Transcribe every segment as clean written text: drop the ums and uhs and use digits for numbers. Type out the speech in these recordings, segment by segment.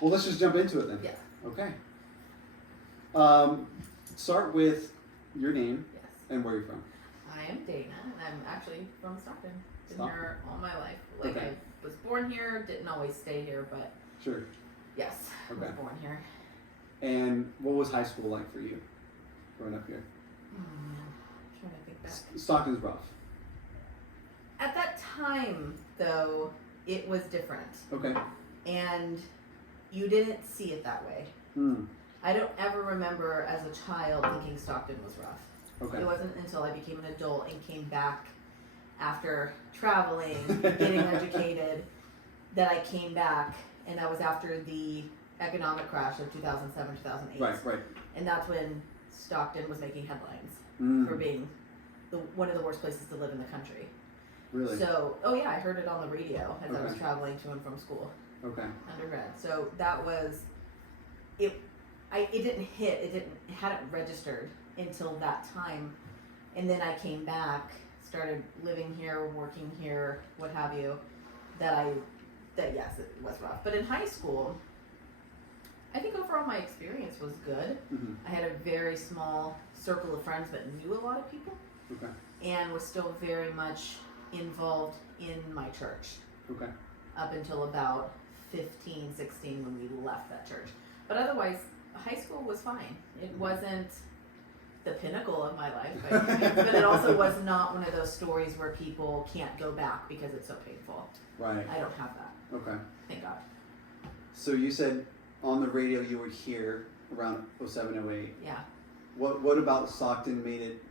Well, let's just jump into it then. Yes. Okay. Start with your name Yes. and where you're from. I am Dana, and I'm actually from Stockton. Been Stockton. here all my life. Like, Okay. I was born here, didn't always stay here, but Sure. yes, I Okay. was born here. And what was high school like for you growing up here? I'm trying to think back. Stockton's rough. At that time, though, it was different. Okay. And you didn't see it that way. I don't ever remember as a child thinking Stockton was rough. Okay. It wasn't until I became an adult and came back after traveling, getting educated, that I came back, and that was after the economic crash of 2007, 2008. Right. And that's when Stockton was making headlines for being one of the worst places to live in the country. Really? So, I heard it on the radio as I was Okay. traveling to and from school. Okay. Undergrad. So that was it. It didn't hit. It hadn't registered until that time, and then I came back, started living here, working here, what have you. That yes, it was rough. But in high school, I think overall my experience was good. Mm-hmm. I had a very small circle of friends, but knew a lot of people. Okay. And was still very much involved in my church. Okay. Up until about 15, 16 when we left that church. But otherwise, high school was fine. It wasn't the pinnacle of my life, but it also was not one of those stories where people can't go back because it's so painful. Right. I don't have that. Okay. Thank God. So you said on the radio you would hear around 07, 08. Yeah. What about Stockton made it?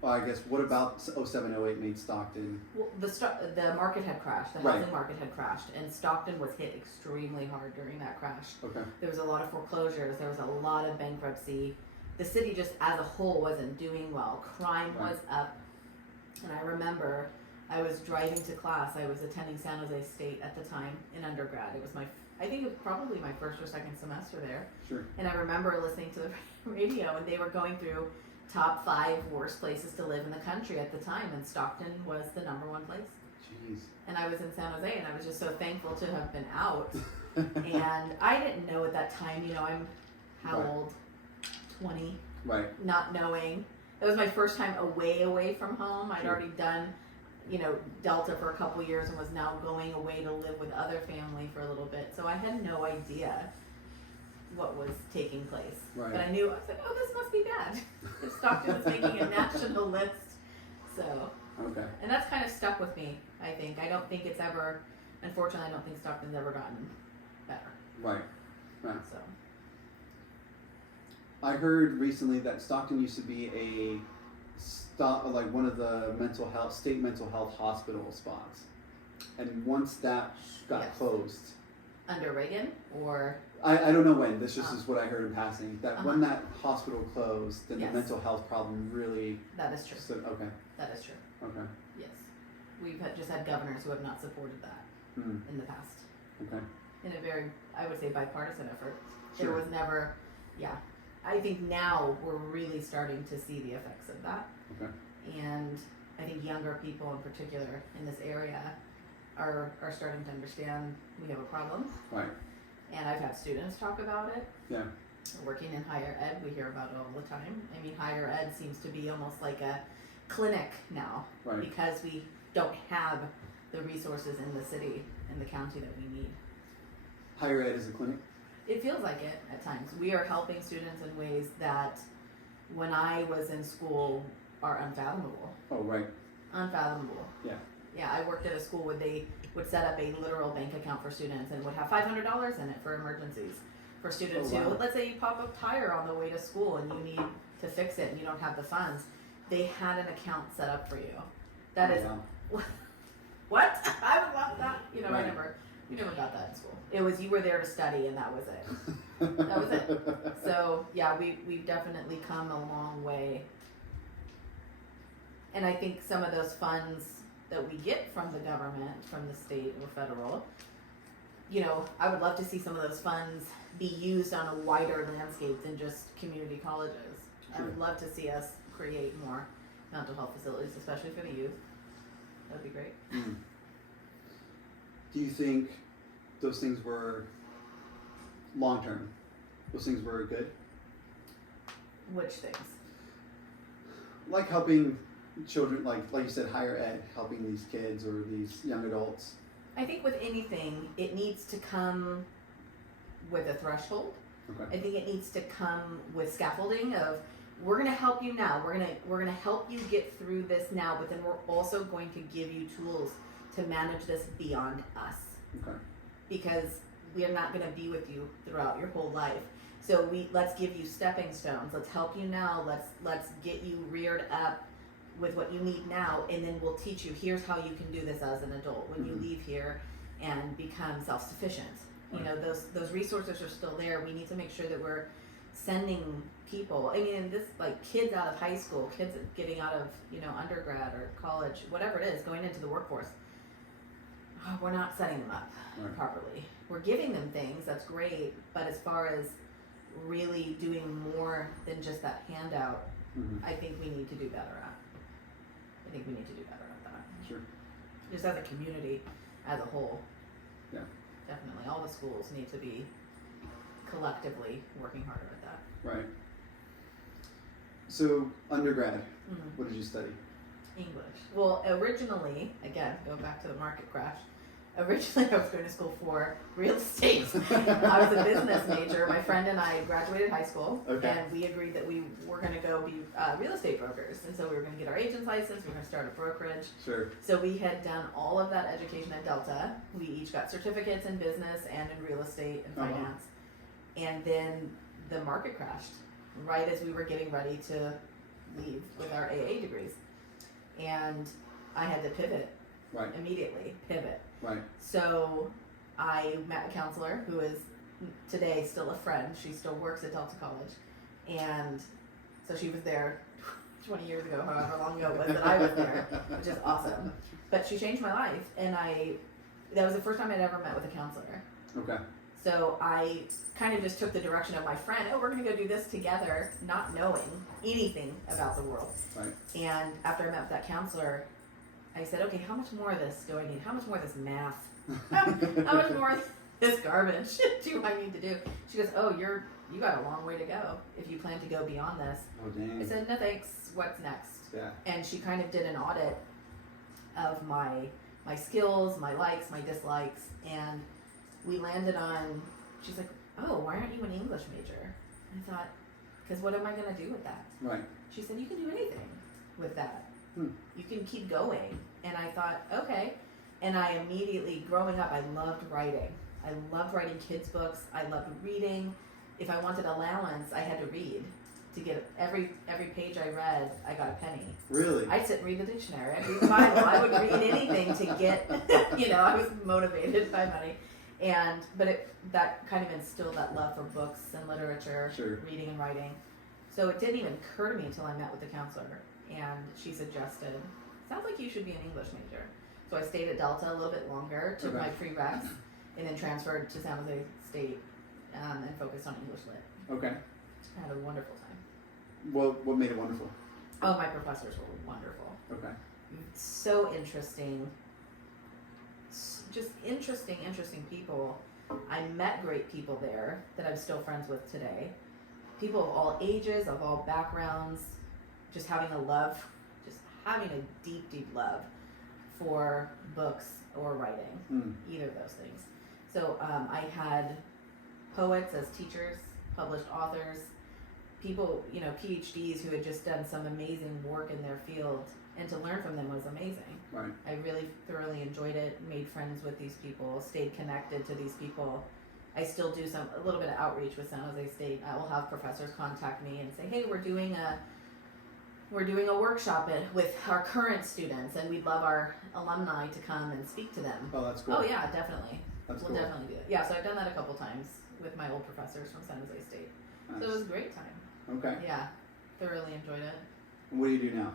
Well, I guess what about 07, 08 made Stockton? Well, the market had crashed. The housing market had crashed, and Stockton was hit extremely hard during that crash. Okay. There was a lot of foreclosures. There was a lot of bankruptcy. The city just as a whole wasn't doing well. Crime was up. And I remember I was driving to class. I was attending San Jose State at the time in undergrad. It was I think it was probably my first or second semester there. Sure. And I remember listening to the radio, and they were going through top 5 worst places to live in the country at the time, and Stockton was the #1 place. Jeez. And I was in San Jose, and I was just so thankful to have been out. And I didn't know at that time, I'm how old? 20. Right. Not knowing. It was my first time away from home. I'd already done, Delta for a couple years and was now going away to live with other family for a little bit. So I had no idea what was taking place. Right. But I knew, I was like, this must be bad. If Stockton is making a national list. So. Okay. And that's kind of stuck with me, I think. Unfortunately, I don't think Stockton's ever gotten better. Right. So. I heard recently that Stockton used to be one of the state mental health hospital spots, and once that got closed, Under Reagan, or I don't know when. This just is what I heard in passing. That when that hospital closed, then the mental health problem really. That is true. Okay. That is true. Okay. Yes, we've just had governors who have not supported that in the past. Okay. In a very, I would say, bipartisan effort. Sure. There was never, I think now we're really starting to see the effects of that. Okay. And I think younger people in particular in this area are starting to understand we have a problem. Right. And I've had students talk about it. Yeah. Working in higher ed, we hear about it all the time. I mean, higher ed seems to be almost like a clinic now. Right. Because we don't have the resources in the city and the county that we need. Higher ed is a clinic? It feels like it at times. We are helping students in ways that when I was in school are unfathomable. Oh, right. Unfathomable. Yeah. Yeah, I worked at a school where they would set up a literal bank account for students and would have $500 in it for emergencies. For students who, let's say you pop a tire on the way to school and you need to fix it and you don't have the funds, they had an account set up for you. That is, what? I would love that. We never got that in school. It was, you were there to study and that was it. That was it. So, yeah, we've definitely come a long way. And I think some of those funds that we get from the government, from the state or federal, I would love to see some of those funds be used on a wider landscape than just community colleges. Sure. I would love to see us create more mental health facilities, especially for the youth. That would be great. Do you think those things were long term, those things were good? Which things? Like helping children, like you said, higher ed, helping these kids or these young adults. I think with anything, it needs to come with a threshold. Okay. I think it needs to come with scaffolding of, we're going to help you now. We're going to help you get through this now, but then we're also going to give you tools to manage this beyond us. Okay. Because we are not going to be with you throughout your whole life. So let's give you stepping stones. Let's help you now. Let's get you reared up with what you need now, and then we'll teach you, here's how you can do this as an adult when you leave here and become self-sufficient. You know, those resources are still there. We need to make sure that we're sending people, I mean, this, like, kids out of high school, kids getting out of, you know, undergrad or college, whatever it is, going into the workforce. Oh, we're not setting them up properly. We're giving them things, that's great, but as far as really doing more than just that handout, I think we need to do better at. I think we need to do better at that. Sure. Just as a community, as a whole. Yeah. Definitely, all the schools need to be collectively working harder at that. Right. So, undergrad, what did you study? English. Well, originally, again, go back to the market crash. Originally, I was going to school for real estate. I was a business major. My friend and I graduated high school, and we agreed that we were going to go be real estate brokers. And so we were going to get our agent's license. We were going to start a brokerage. Sure. So we had done all of that education at Delta. We each got certificates in business and in real estate and finance. And then the market crashed right as we were getting ready to leave with our AA degrees. And I had to pivot. Right. Immediately pivot. Right. So I met a counselor who is today still a friend. She still works at Delta College. And so she was there 20 years ago, however long ago it was that I was there, which is awesome. But she changed my life, and that was the first time I'd ever met with a counselor. Okay. So I kind of just took the direction of my friend, oh, we're going to go do this together, not knowing anything about the world. Right. And after I met with that counselor, I said, okay, how much more of this do I need? How much more of this math? How much more of this garbage do I need to do? She goes, oh, you got a long way to go if you plan to go beyond this. Oh, dang. I said, no thanks, what's next? Yeah. And she kind of did an audit of my skills, my likes, my dislikes, and we landed on, she's like, oh, why aren't you an English major? And I thought, because what am I going to do with that? Right. She said, you can do anything with that. You can keep going. And I thought, okay. And I immediately, growing up, I loved writing. I loved writing kids' books. I loved reading. If I wanted allowance, I had to read. To get every page I read, I got a penny. Really? I'd sit and read the dictionary. I'd read the Bible. I would read anything to get, I was motivated by money. But that kind of instilled that love for books and literature, reading and writing. So it didn't even occur to me until I met with the counselor. And she suggested, sounds like you should be an English major. So I stayed at Delta a little bit longer, took my prereqs, and then transferred to San Jose State and focused on English Lit. Okay. I had a wonderful time. What made it wonderful? Oh, my professors were wonderful. Okay. So interesting. Just interesting people. I met great people there that I'm still friends with today. People of all ages, of all backgrounds, just having a deep love for books or writing, either of those things. So I had poets as teachers, published authors, people, PhDs who had just done some amazing work in their field, and to learn from them was amazing. Right. I really thoroughly enjoyed it, made friends with these people, stayed connected to these people. I still do a little bit of outreach with San Jose State. I will have professors contact me and say, hey, we're doing a workshop with our current students, and we'd love our alumni to come and speak to them. Oh, that's cool. Oh yeah, definitely. That's we'll definitely do that. Yeah, so I've done that a couple times with my old professors from San Jose State. Nice. So it was a great time. Okay. Yeah, thoroughly enjoyed it. And what do you do now?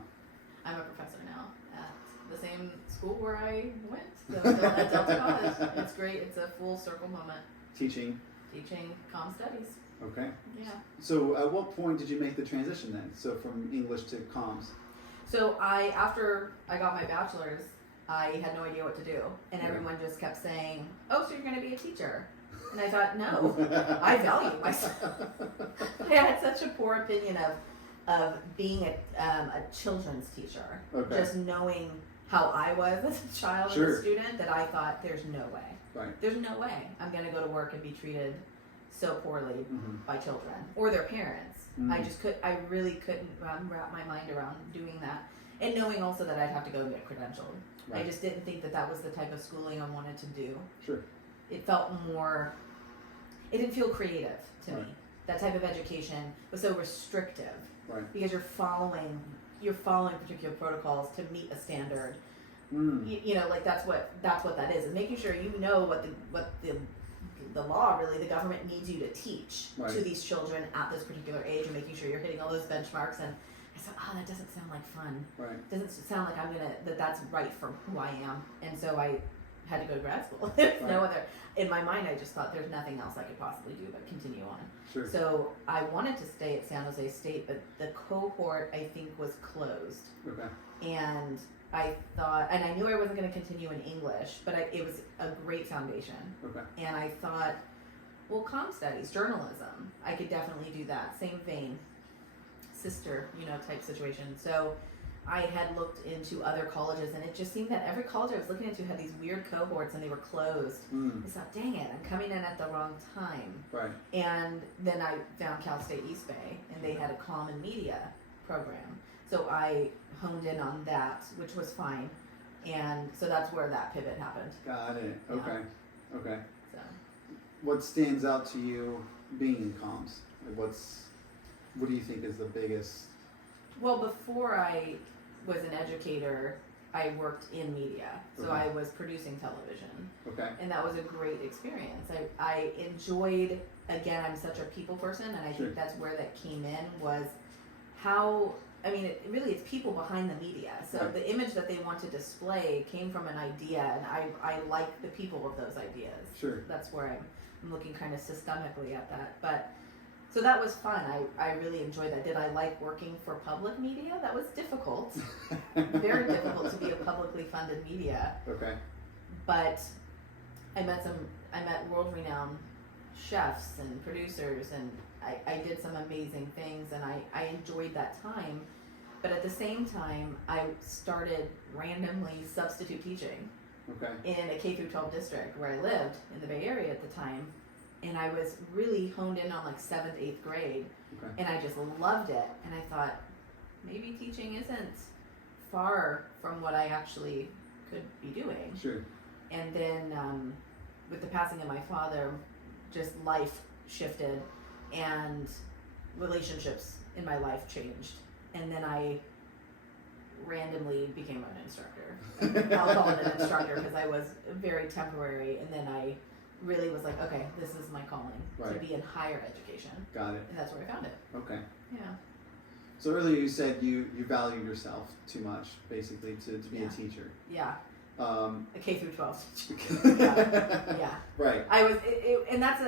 I'm a professor now at the same school where I went, at Delta College. It's great. It's a full circle moment. Teaching comm studies. Okay. Yeah. So at what point did you make the transition then? So from English to comms? So after I got my bachelor's, I had no idea what to do. And everyone just kept saying, oh, so you're going to be a teacher. And I thought, no, I value myself. I had such a poor opinion of being a children's teacher. Okay. Just knowing how I was as a child and a student, that I thought, there's no way. Right. There's no way I'm going to go to work and be treated so poorly by children or their parents. I really couldn't wrap my mind around doing that. And knowing also that I'd have to go and get credentialed. Right. I just didn't think that was the type of schooling I wanted to do. Sure. It felt more, it didn't feel creative to me. That type of education was so restrictive. Right. Because you're following particular protocols to meet a standard. You know, like that's what that is making sure you know what the law, really, the government needs you to teach to these children at this particular age, and making sure you're hitting all those benchmarks. And I said, that doesn't sound like fun. Right. Doesn't sound like that's right for who I am. And so I had to go to grad school. There's no other. In my mind, I just thought there's nothing else I could possibly do but continue on. Sure. So I wanted to stay at San Jose State, but the cohort, I think, was closed. Okay. And I thought, and I knew I wasn't going to continue in English, but it was a great foundation. Okay. And I thought, well, comm studies, journalism, I could definitely do that. Same vein, sister, type situation. So I had looked into other colleges, and it just seemed that every college I was looking into had these weird cohorts, and they were closed. I thought, dang it, I'm coming in at the wrong time. Right. And then I found Cal State East Bay, and they had a comm and media program. So I honed in on that, which was fine. And so that's where that pivot happened. Got it. Okay. Yeah. Okay. So, what stands out to you being in comms? What do you think is the biggest? Well, before I was an educator, I worked in media. So I was producing television. Okay. And that was a great experience. I enjoyed, again, I'm such a people person, and I think that's where that came in, was how, it's people behind the media. So the image that they want to display came from an idea, and I like the people of those ideas. Sure. That's where I'm looking kind of systemically at that. But so that was fun. I really enjoyed that. Did I like working for public media? That was difficult. Very difficult to be a publicly funded media. Okay. But I met world-renowned chefs and producers, and I did some amazing things, and I enjoyed that time. But at the same time, I started randomly substitute teaching in a K-12 district where I lived in the Bay Area at the time. And I was really honed in on 7th, 8th grade. Okay. And I just loved it. And I thought, maybe teaching isn't far from what I actually could be doing. Sure. And then with the passing of my father, just life shifted and relationships in my life changed. And then I randomly became an instructor. I'll call it an instructor because I was very temporary. And then I really was like, okay, this is my calling, to be in higher education. Got it. And that's where I found it. Okay. Yeah. So earlier you said you value yourself too much, basically, to be a teacher. Yeah. A K-12 teacher. Yeah. Right. I was, and that's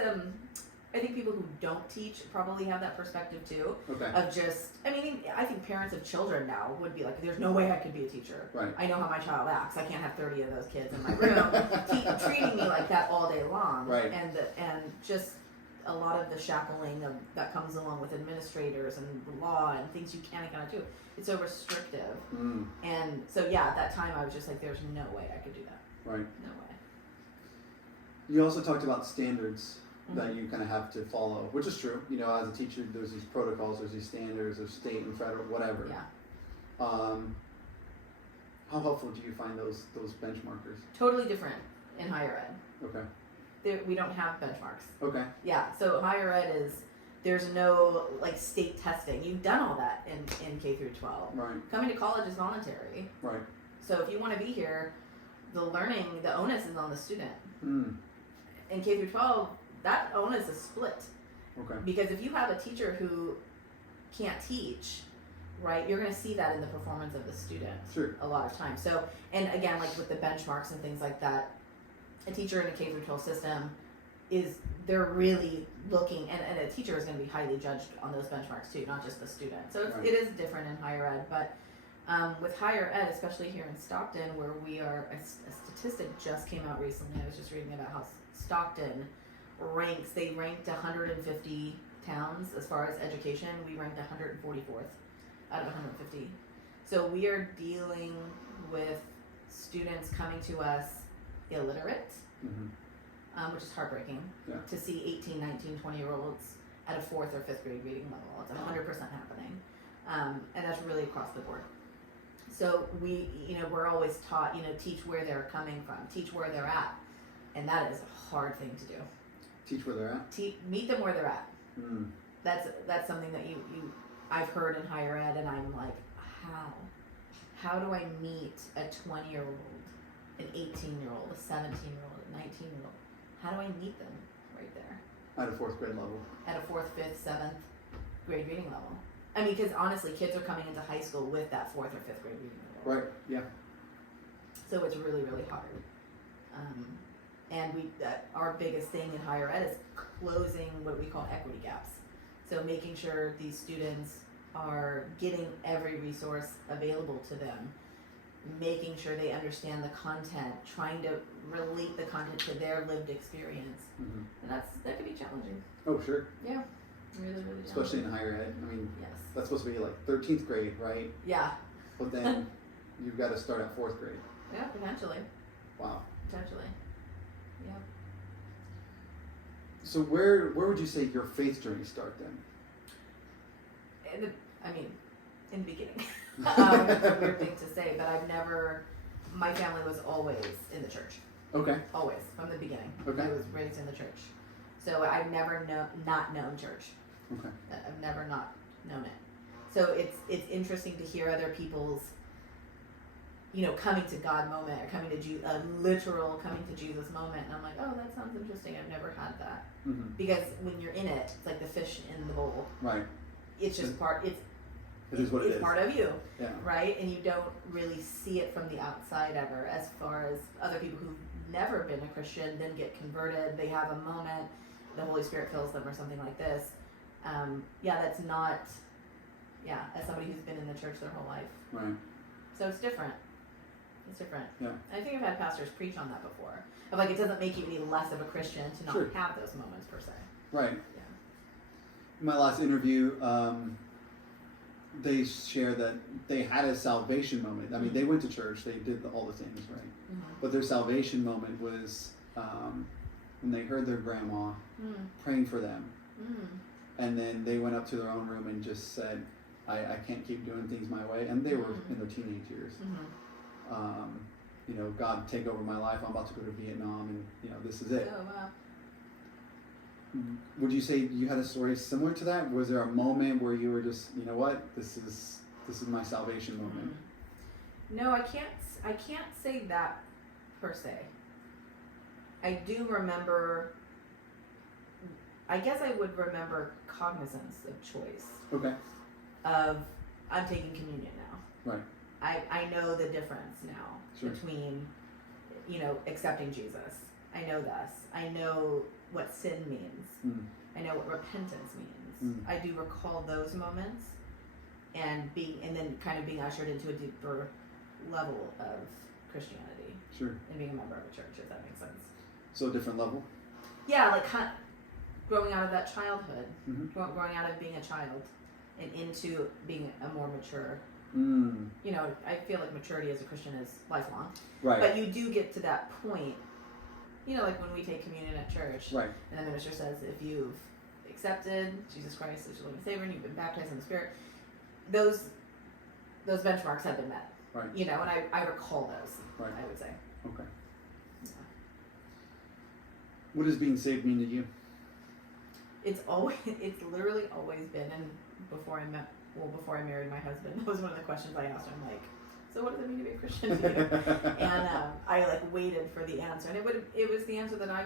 I think people who don't teach probably have that perspective too. Okay. Of just, I think parents of children now would be like, there's no way I could be a teacher. Right. I know how my child acts. I can't have 30 of those kids in my room treating me like that all day long. Right. And just a lot of the shackling that comes along with administrators and law and things you can't do. It's so restrictive. And so at that time I was just like, there's no way I could do that. Right. No way. You also talked about standards that you kind of have to follow, which is true. As a teacher, there's these protocols, there's these standards, there's state and federal, whatever. Yeah. How helpful do you find those benchmarkers? Totally different in higher ed. Okay. We don't have benchmarks. Okay. Yeah. So higher ed there's no state testing. You've done all that in K through 12. Right. Coming to college is voluntary. Right. So if you want to be here, the onus is on the student. In K through 12. That onus is split. Okay. Because if you have a teacher who can't teach, right, you're going to see that in the performance of the student. Sure. A lot of times. So, and again, with the benchmarks and things like that, a teacher in a K-12 system they're really looking, and a teacher is going to be highly judged on those benchmarks too, not just the student. So it is different in higher ed, but with higher ed, especially here in Stockton, where we are, a statistic just came out recently. I was just reading about how Stockton, they ranked 150 towns as far as education. We ranked 144th out of 150. So we are dealing with students coming to us illiterate, which is heartbreaking to see 18, 19, 20-year-olds at a 4th or 5th grade reading level. It's 100% happening. And that's really across the board. So we're always taught, teach where they're coming from, teach where they're at. And that is a hard thing to do. Teach where they're at? Meet them where they're at. That's something that I've heard in higher ed, and I'm like, how do I meet a 20-year-old, an 18-year-old, a 17-year-old, a 19-year-old? How do I meet them right there? At a 4th grade level. At a 4th, 5th, 7th grade reading level. I mean, because honestly, kids are coming into high school with that 4th or 5th grade reading level. Right, yeah. So it's really, really hard. And our biggest thing in higher ed is closing what we call equity gaps. So making sure these students are getting every resource available to them, making sure they understand the content, trying to relate the content to their lived experience. And that can be challenging. Oh, sure. Yeah. Really, really challenging. Especially in higher ed. I mean, yes. That's supposed to be like 13th grade, right? Yeah. But then you've got to start at 4th grade. Yeah, potentially. Wow. Potentially. Yeah. So where would you say your faith journey started then? In the beginning. It's a weird thing to say, but my family was always in the church. Okay. Always, from the beginning. Okay. I was raised in the church. So I've never not known church. Okay. I've never not known it. So it's interesting to hear other people's, coming to God moment, or coming to a literal coming to Jesus moment. And I'm like, oh, that sounds interesting. I've never had that. Because when you're in it, it's like the fish in the bowl. Right. It's just it's part of you, right? And you don't really see it from the outside ever. As far as other people who've never been a Christian, then get converted, they have a moment, the Holy Spirit fills them or something like this. That's not, as somebody who's been in the church their whole life. Right. So it's different. It's different. Yeah. I think I've had pastors preach on that before. Of like, it doesn't make you any less of a Christian to not have those moments per se. Right. Yeah. In my last interview, they shared that they had a salvation moment. I mean, they went to church, they did all the things, right? But their salvation moment was when they heard their grandma praying for them. And then they went up to their own room and just said, I can't keep doing things my way. And they were in their teenage years. God, take over my life. I'm about to go to Vietnam, and this is it. Oh, wow. Would you say you had a story similar to that? Was there a moment where you were just, this is my salvation moment? No, I can't say that per se. I do remember. I guess I would remember cognizance of choice. Okay. Of I'm taking communion now. Right. I know the difference now between, accepting Jesus. I know this. I know what sin means. I know what repentance means. I do recall those moments and then kind of being ushered into a deeper level of Christianity. Sure. And being a member of a church, if that makes sense. So a different level? Yeah, like growing out of that childhood, growing out of being a child and into being a more mature. I feel like maturity as a Christian is lifelong. Right. But you do get to that point, like when we take communion at church, right. And the minister says, if you've accepted Jesus Christ as your Lord and Savior and you've been baptized in the Spirit, those benchmarks have been met. Right. And I recall those, right. I would say. Okay. Yeah. What does being saved mean to you? It's literally always been, and before I married my husband, that was one of the questions I asked him, like, so what does it mean to be a Christian to you? And I waited for the answer, and it was the answer that I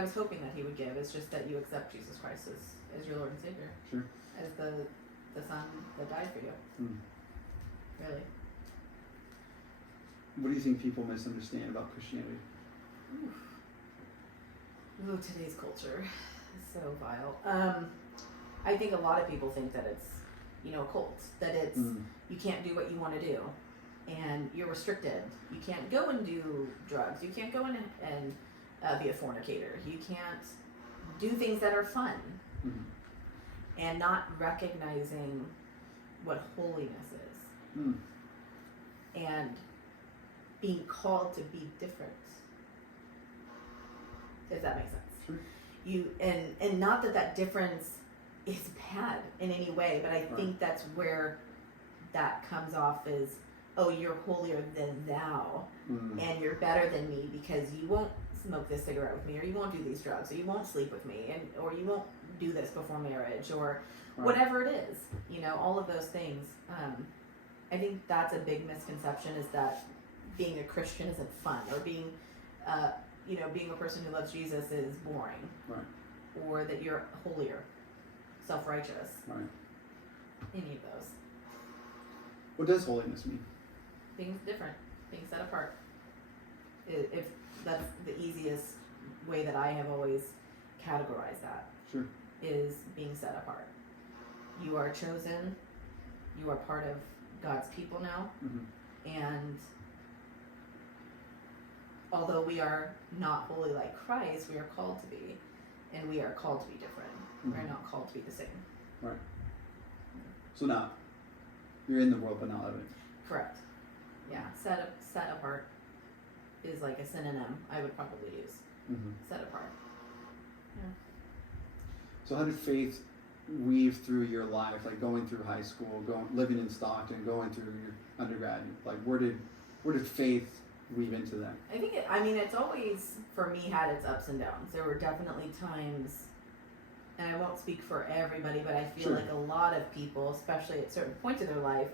was hoping that he would give. It's just that you accept Jesus Christ as your Lord and Savior. Sure. As the Son that died for you. Really. What do you think people misunderstand about Christianity? Ooh, today's culture is so vile. I think a lot of people think that it's, a cult, that it's, you can't do what you want to do, and you're restricted. You can't go and do drugs. You can't go in and be a fornicator. You can't do things that are fun Mm-hmm. and not recognizing what holiness is Mm. and being called to be different. Does that make sense? Sure. And not that difference is bad in any way, but I Right. think that's where that comes off as, oh, you're holier than thou, and you're better than me because you won't smoke this cigarette with me, or you won't do these drugs, or you won't sleep with me, or you won't do this before marriage, or Right. whatever it is, all of those things. I think that's a big misconception, is that being a Christian isn't fun, or being a person who loves Jesus is boring, Right. or that you're holier, self-righteous, Right. any of those. What does holiness mean? Being different, being set apart. If that's the easiest way that I have always categorized that, Sure. is being set apart. You are chosen, you are part of God's people now, Mm-hmm. and although we are not holy like Christ, we are called to be, and we are called to be different. Mm-hmm. We're not called to be the same. Right. So now, you're in the world, but not of it. Correct. Yeah, set apart is like a synonym I would probably use. Mm-hmm. Set apart. So how did faith weave through your life, like going through high school, living in Stockton, going through your undergrad? Like where did faith weave into that? I think it's always, for me, had its ups and downs. There were definitely times, and I won't speak for everybody, but I feel Sure. like a lot of people, especially at certain points of their life,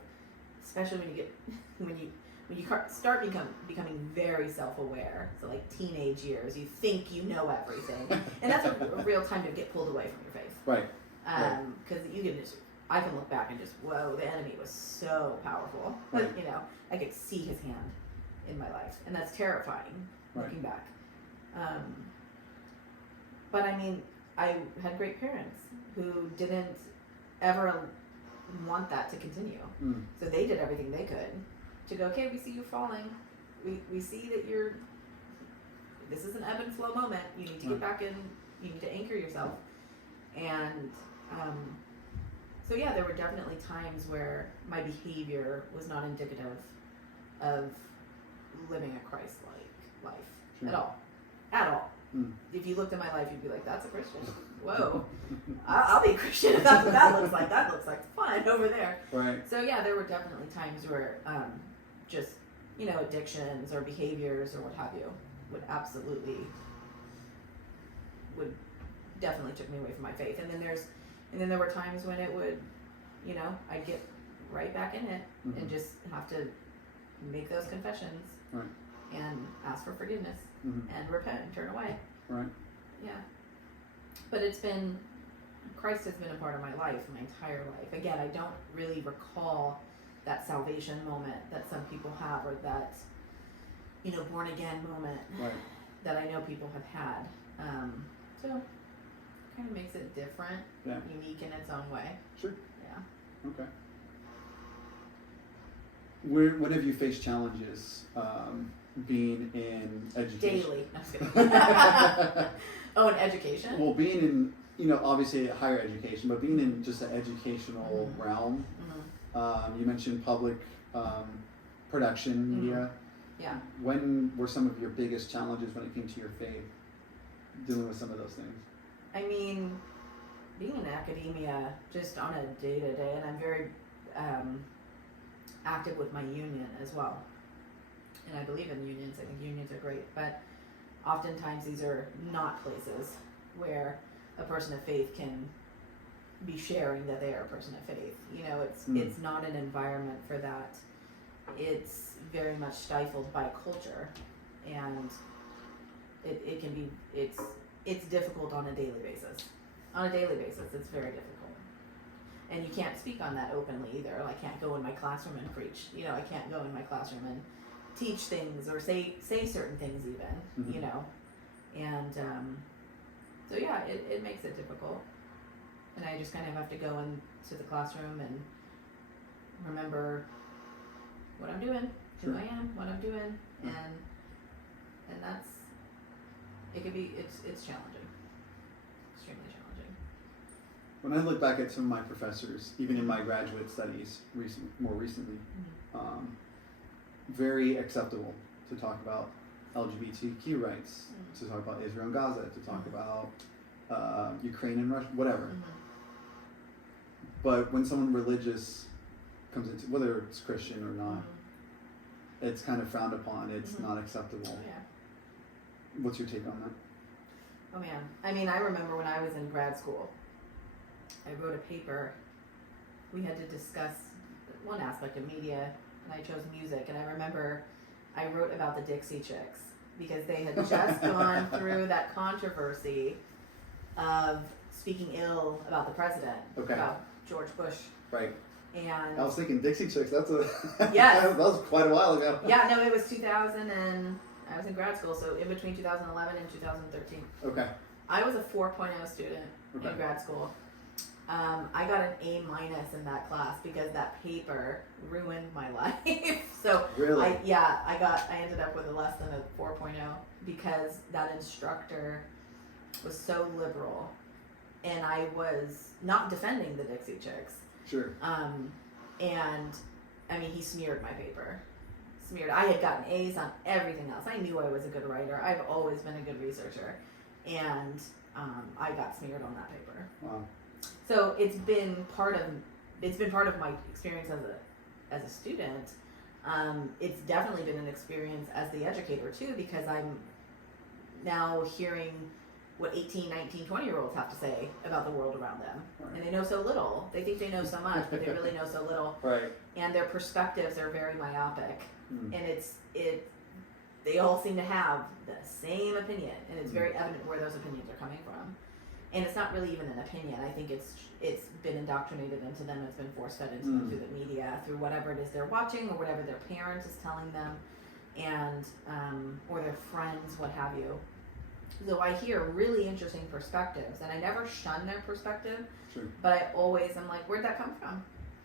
especially when you start becoming very self-aware, so like teenage years, you think you know everything, and that's a real time to get pulled away from your faith. Right. Because I can look back and just, whoa, the enemy was so powerful. Right. I could see his hand in my life, and that's terrifying, Right. looking back. But I had great parents who didn't ever want that to continue. Mm. So they did everything they could to go, okay, we see you falling. We see that this is an ebb and flow moment. You need to get back in, you need to anchor yourself. And so yeah, there were definitely times where my behavior was not indicative of living a Christ-like life. Sure. At all. Mm. If you looked at my life, you'd be like, that's a Christian. Whoa. I'll be a Christian if that's what that looks like. That looks like fun over there. Right. So yeah, there were definitely times where just, addictions or behaviors or what have you would definitely took me away from my faith. And then there were times when it would, I'd get right back in it Mm-hmm. and just have to make those confessions. Right. And ask for forgiveness. Mm-hmm. And repent and turn away. Right. Yeah. But Christ has been a part of my life, my entire life. Again, I don't really recall that salvation moment that some people have, or that, born again moment Right. that I know people have had. So it kind of makes it different, Yeah. unique in its own way. Sure. Yeah. Okay. When have you faced challenges being in education? Daily. I'm just kidding. Oh, in education? Well, being in, obviously higher education, but being in just an educational Mm-hmm. realm. Mm-hmm. You mentioned public production media. Yeah. When were some of your biggest challenges when it came to your faith, dealing with some of those things? Being in academia, just on a day-to-day, and I'm very active with my union as well. And I believe in unions. I think unions are great, but oftentimes these are not places where a person of faith can be sharing that they are a person of faith. It's not an environment for that. It's very much stifled by culture, and it can be it's difficult on a daily basis. On a daily basis, it's very difficult. And you can't speak on that openly either. I can't go in my classroom and preach. I can't go in my classroom and teach things or say certain things even. Mm-hmm. And so yeah, it makes it difficult. And I just kind of have to go into the classroom and remember what I'm doing, Sure. who I am, what I'm doing, Yeah. and that's it's challenging. It's When I look back at some of my professors, even in my graduate studies, more recently, very acceptable to talk about LGBTQ rights, to talk about Israel and Gaza, to talk about Ukraine and Russia, whatever. But when someone religious comes into, whether it's Christian or not, it's kind of frowned upon. It's not acceptable. Yeah. What's your take on that? Oh man, I mean, I remember when I was in grad school, I wrote a paper. We had to discuss one aspect of media, and I chose music. And I remember I wrote about the Dixie Chicks because they had just gone through that controversy of speaking ill about the president, about George Bush. Right. And I was thinking Dixie Chicks. That's a yes. that was quite a while ago. Yeah, no, it was 2000 and I was in grad school, so in between 2011 and 2013. Okay. I was a 4.0 student in grad school. I got an A- in that class because that paper ruined my life. So really? I ended up with a less than a 4.0 because that instructor was so liberal, and I was not defending the Dixie Chicks. Sure. And I mean, he smeared my paper. I had gotten A's on everything else. I knew I was a good writer. I've always been a good researcher, and I got smeared on that paper. Wow. So it's been part of my experience as a student. It's definitely been an experience as the educator too, because I'm now hearing what 18, 19, 20-year-olds have to say about the world around them. Right. And they know so little. They think they know so much, but they really know so little. Right. And their perspectives are very myopic. And they all seem to have the same opinion, and it's very evident where those opinions are coming from. And it's not really even an opinion. I think it's been indoctrinated into them. It's been force-fed into them through the media, through whatever it is they're watching, or whatever their parent is telling them, and or their friends, what have you. So I hear really interesting perspectives, and I never shun their perspective. Sure. But I always am like, where'd that come from?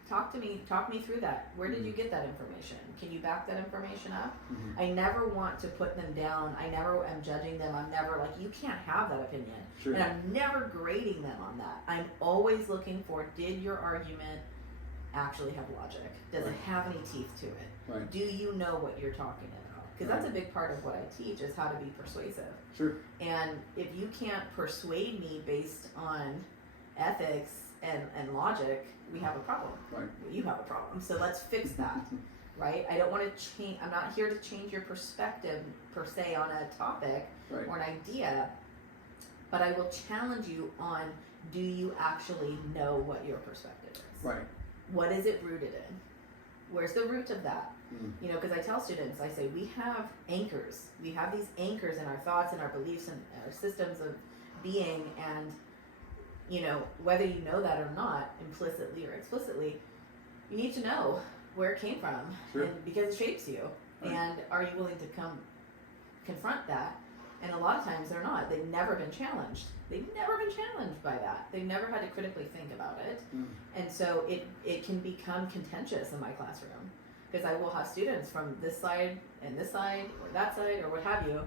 Talk me through that. Where did you get that information? Can you back that information up? I never want to put them down. I never am judging them. I'm never like, you can't have that opinion. Sure. And I'm never grading them on that. I'm always looking for, did your argument actually have logic? Does it have any teeth to it? Right. Do you know what you're talking about? Because that's a big part of what I teach, is how to be persuasive. Sure. And if you can't persuade me based on ethics and logic, we have a problem. Right. You have a problem. So let's fix that. Right? I don't want to change. I'm not here to change your perspective per se on a topic or an idea, but I will challenge you on, do you actually know what your perspective is? Right. What is it rooted in? Where's the root of that? You know, because I tell students, I say, we have anchors. We have these anchors in our thoughts and our beliefs and our systems of being, and you know, whether you know that or not, implicitly or explicitly, you need to know where it came from, and because it shapes you. Right. And are you willing to confront that? And a lot of times they're not. They've never been challenged. They've never been challenged by that. They've never had to critically think about it. And so it can become contentious in my classroom, because I will have students from this side and this side or that side or what have you.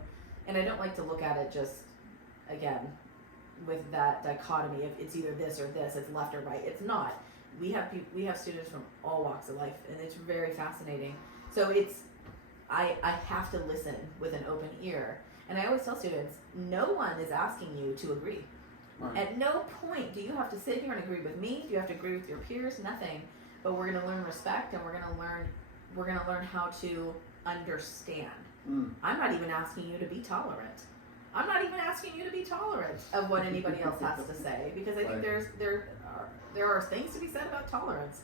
And I don't like to look at it just, again, with that dichotomy of it's either this or this, it's left or right. It's not. We have students from all walks of life, and it's very fascinating. So I have to listen with an open ear. And I always tell students, no one is asking you to agree. Right. At no point do you have to sit here and agree with me. Do you have to agree with your peers? Nothing. But we're going to learn respect, and we're going to learn how to understand. I'm not even asking you to be tolerant. I'm not even asking you to be tolerant of what anybody else has to say, because I think there are things to be said about tolerance,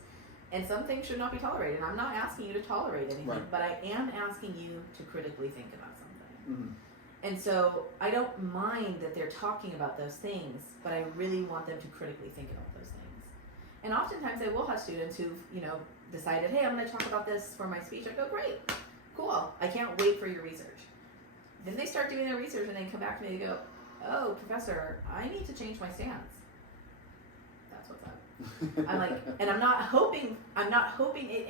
and some things should not be tolerated. And I'm not asking you to tolerate anything, but I am asking you to critically think about something. And so I don't mind that they're talking about those things, but I really want them to critically think about those things. And oftentimes I will have students who've, you know, decided, hey, I'm going to talk about this for my speech. I go, great, cool. I can't wait for your research. Then they start doing their research and then come back to me and go, oh, professor, I need to change my stance. That's what's up. I'm like, and I'm not hoping, and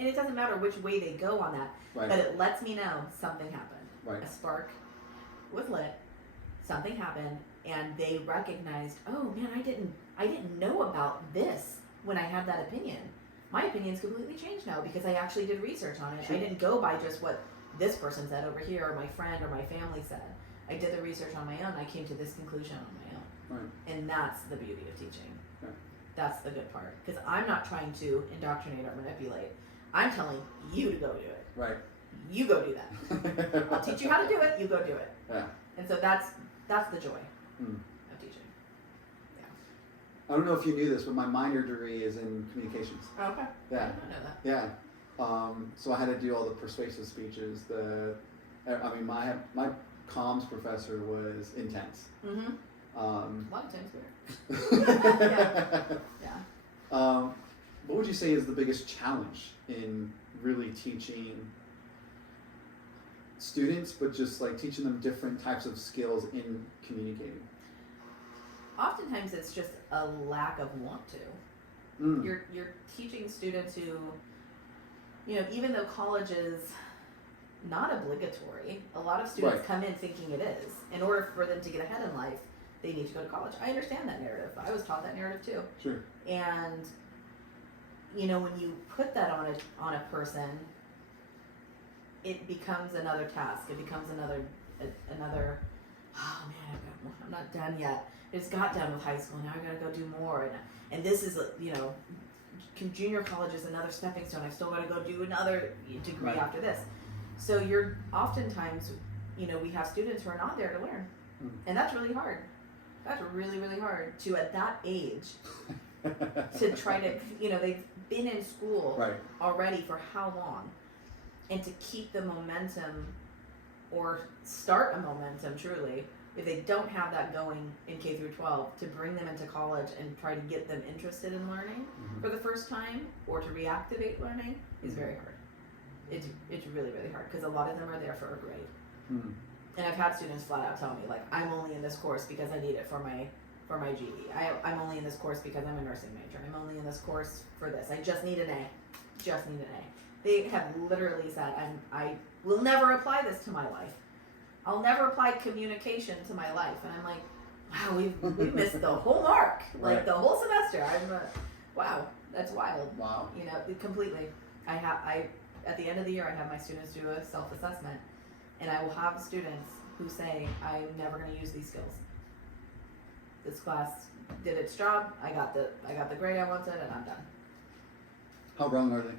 it doesn't matter which way they go on that, but it lets me know something happened. A spark was lit, something happened, and they recognized, oh man, I didn't know about this when I had that opinion. My opinion's completely changed now because I actually did research on it. Sure. I didn't go by just what this person said over here or my friend or my family said. I did the research on my own. I came to this conclusion on my own. Right. And that's the beauty of teaching. Right. That's the good part. Because I'm not trying to indoctrinate or manipulate. I'm telling you to go do it. Right. You go do that. I'll teach you how to do it. You go do it. Yeah. And so that's the joy of teaching. I don't know if you knew this, but my minor degree is in communications. Oh, okay. Yeah. I didn't know that. Yeah. So I had to do all the persuasive speeches. My comms professor was intense. Mm-hmm. A lot of times Yeah. Yeah. What would you say is the biggest challenge in really teaching students, but just like teaching them different types of skills in communicating? Oftentimes it's just a lack of want to. You're teaching students who, even though college is not obligatory, a lot of students Right. come in thinking it is. In order for them to get ahead in life, they need to go to college. I understand that narrative. I was taught that narrative too. Sure. And when you put that on a person, it becomes another task. It becomes another. Oh man, I'm not done yet. I just got done with high school. Now I got to go do more. And this is junior college is another stepping stone. I've still got to go do another degree Right. after this. So you're oftentimes, we have students who are not there to learn, and that's really hard. That's really, really hard to at that age to try to, they've been in school Right. already for how long, and to keep the momentum or start a momentum truly, if they don't have that going in K through 12, to bring them into college and try to get them interested in learning for the first time or to reactivate learning is very hard. It's really, really hard because a lot of them are there for a grade. And I've had students flat out tell me, like, I'm only in this course because I need it for my GED. I'm only in this course because I'm a nursing major. I'm only in this course for this. I just need an A. Just need an A. They have literally said, I will never apply this to my life. I'll never apply communication to my life. And I'm like, wow, we've missed the whole mark. Like Right. the whole semester. Wow, that's wild. Wow. Completely. At the end of the year, I have my students do a self-assessment, and I will have students who say, I'm never going to use these skills. This class did its job. I got the grade I wanted, and I'm done. How wrong are they?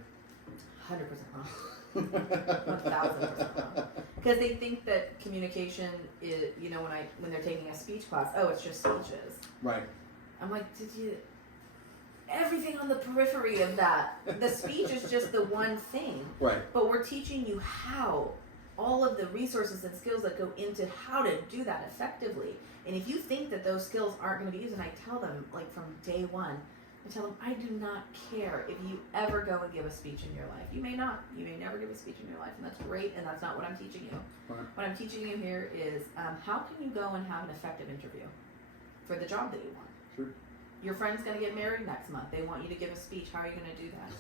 100% wrong. 1,000% wrong. Because they think that communication is, when they're taking a speech class, oh, it's just speeches. Right. I'm like, everything on the periphery of that. The speech is just the one thing. Right. But we're teaching you how, all of the resources and skills that go into how to do that effectively. And if you think that those skills aren't going to be used, and I tell them, like from day one, I tell them, I do not care if you ever go and give a speech in your life. You may not. You may never give a speech in your life, and that's great, and that's not what I'm teaching you. Right. What I'm teaching you here is how can you go and have an effective interview for the job that you want. Sure. Your friend's going to get married next month. They want you to give a speech. How are you going to do that?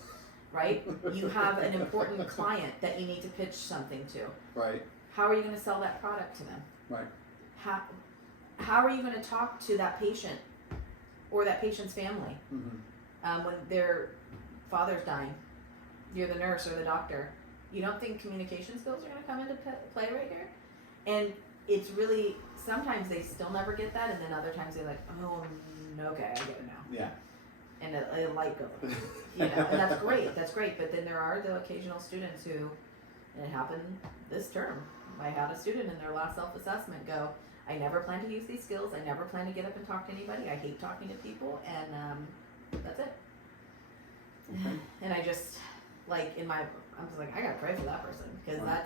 Right? You have an important client that you need to pitch something to. Right. How are you going to sell that product to them? Right. How are you going to talk to that patient or that patient's family when their father's dying? You're the nurse or the doctor. You don't think communication skills are going to come into play right here? And it's really, sometimes they still never get that, and then other times they're like, oh, okay, I get it now. Yeah. And a light goes on. And that's great. But then there are the occasional students who, and it happened this term, I had a student in their last self-assessment go, I never plan to use these skills, I never plan to get up and talk to anybody, I hate talking to people, and that's it. Okay. And I just, I'm just like, I gotta pray for that person, because Right.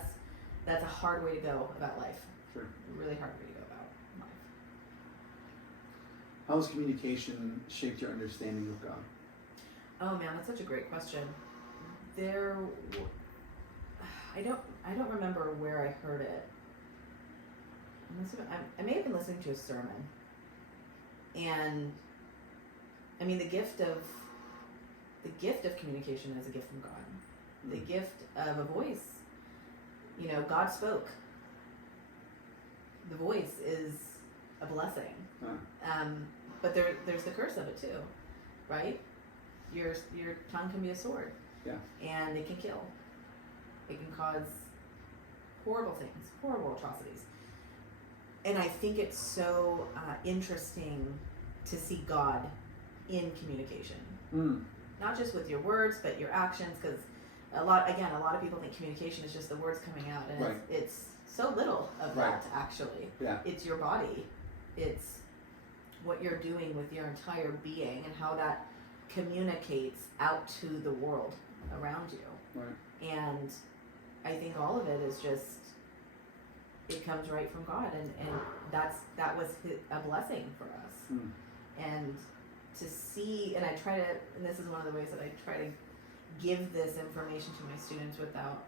that's a hard way to go about life. Sure. A really hard way to go about life. How has communication shaped your understanding of God? Oh man, that's such a great question. I don't remember where I heard it. I may have been listening to a sermon, and I mean the gift of communication is a gift from God. The gift of a voice. God spoke. The voice is a blessing. But there's the curse of it too, right? Your tongue can be a sword. Yeah. And it can kill. It can cause horrible things, horrible atrocities. And I think it's so interesting to see God in communication. Not just with your words, but your actions, because a lot of people think communication is just the words coming out, and right. it's so little of right. that, actually. Yeah. It's your body. It's what you're doing with your entire being and how that communicates out to the world around you. Right. And I think all of it is just, it comes right from God, and that was a blessing for us. And to see, and I try to, and this is one of the ways that I try to give this information to my students without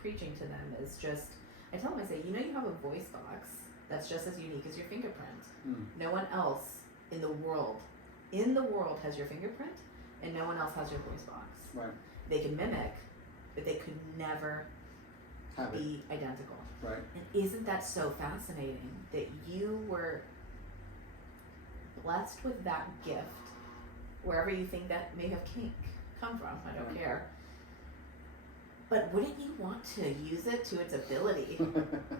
preaching to them, is just, I tell them, I say, you have a voice box that's just as unique as your fingerprint. No one else in the world has your fingerprint, and no one else has your voice box. Right. They can mimic, but they could never be identical. Right. And isn't that so fascinating that you were blessed with that gift, wherever you think that may have come from, I don't care. But wouldn't you want to use it to its ability,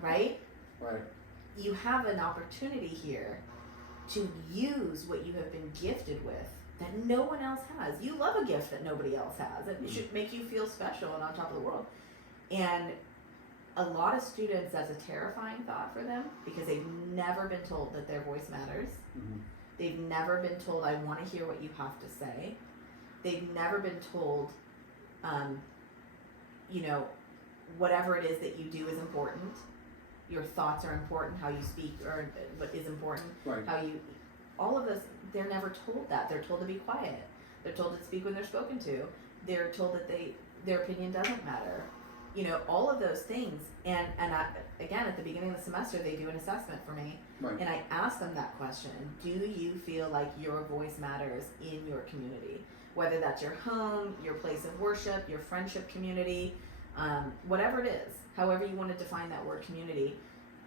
right? Right. You have an opportunity here to use what you have been gifted with that no one else has. You love a gift that nobody else has. It should make you feel special and on top of the world. And a lot of students, that's a terrifying thought for them, because they've never been told that their voice matters. They've never been told, I want to hear what you have to say. They've never been told, whatever it is that you do is important. Your thoughts are important. How you speak is important. Right. All of this, they're never told that. They're told to be quiet. They're told to speak when they're spoken to. They're told that their opinion doesn't matter. All of those things. And again, at the beginning of the semester, they do an assessment for me. Right. And I ask them that question. Do you feel like your voice matters in your community? Whether that's your home, your place of worship, your friendship community, whatever it is, however you want to define that word community,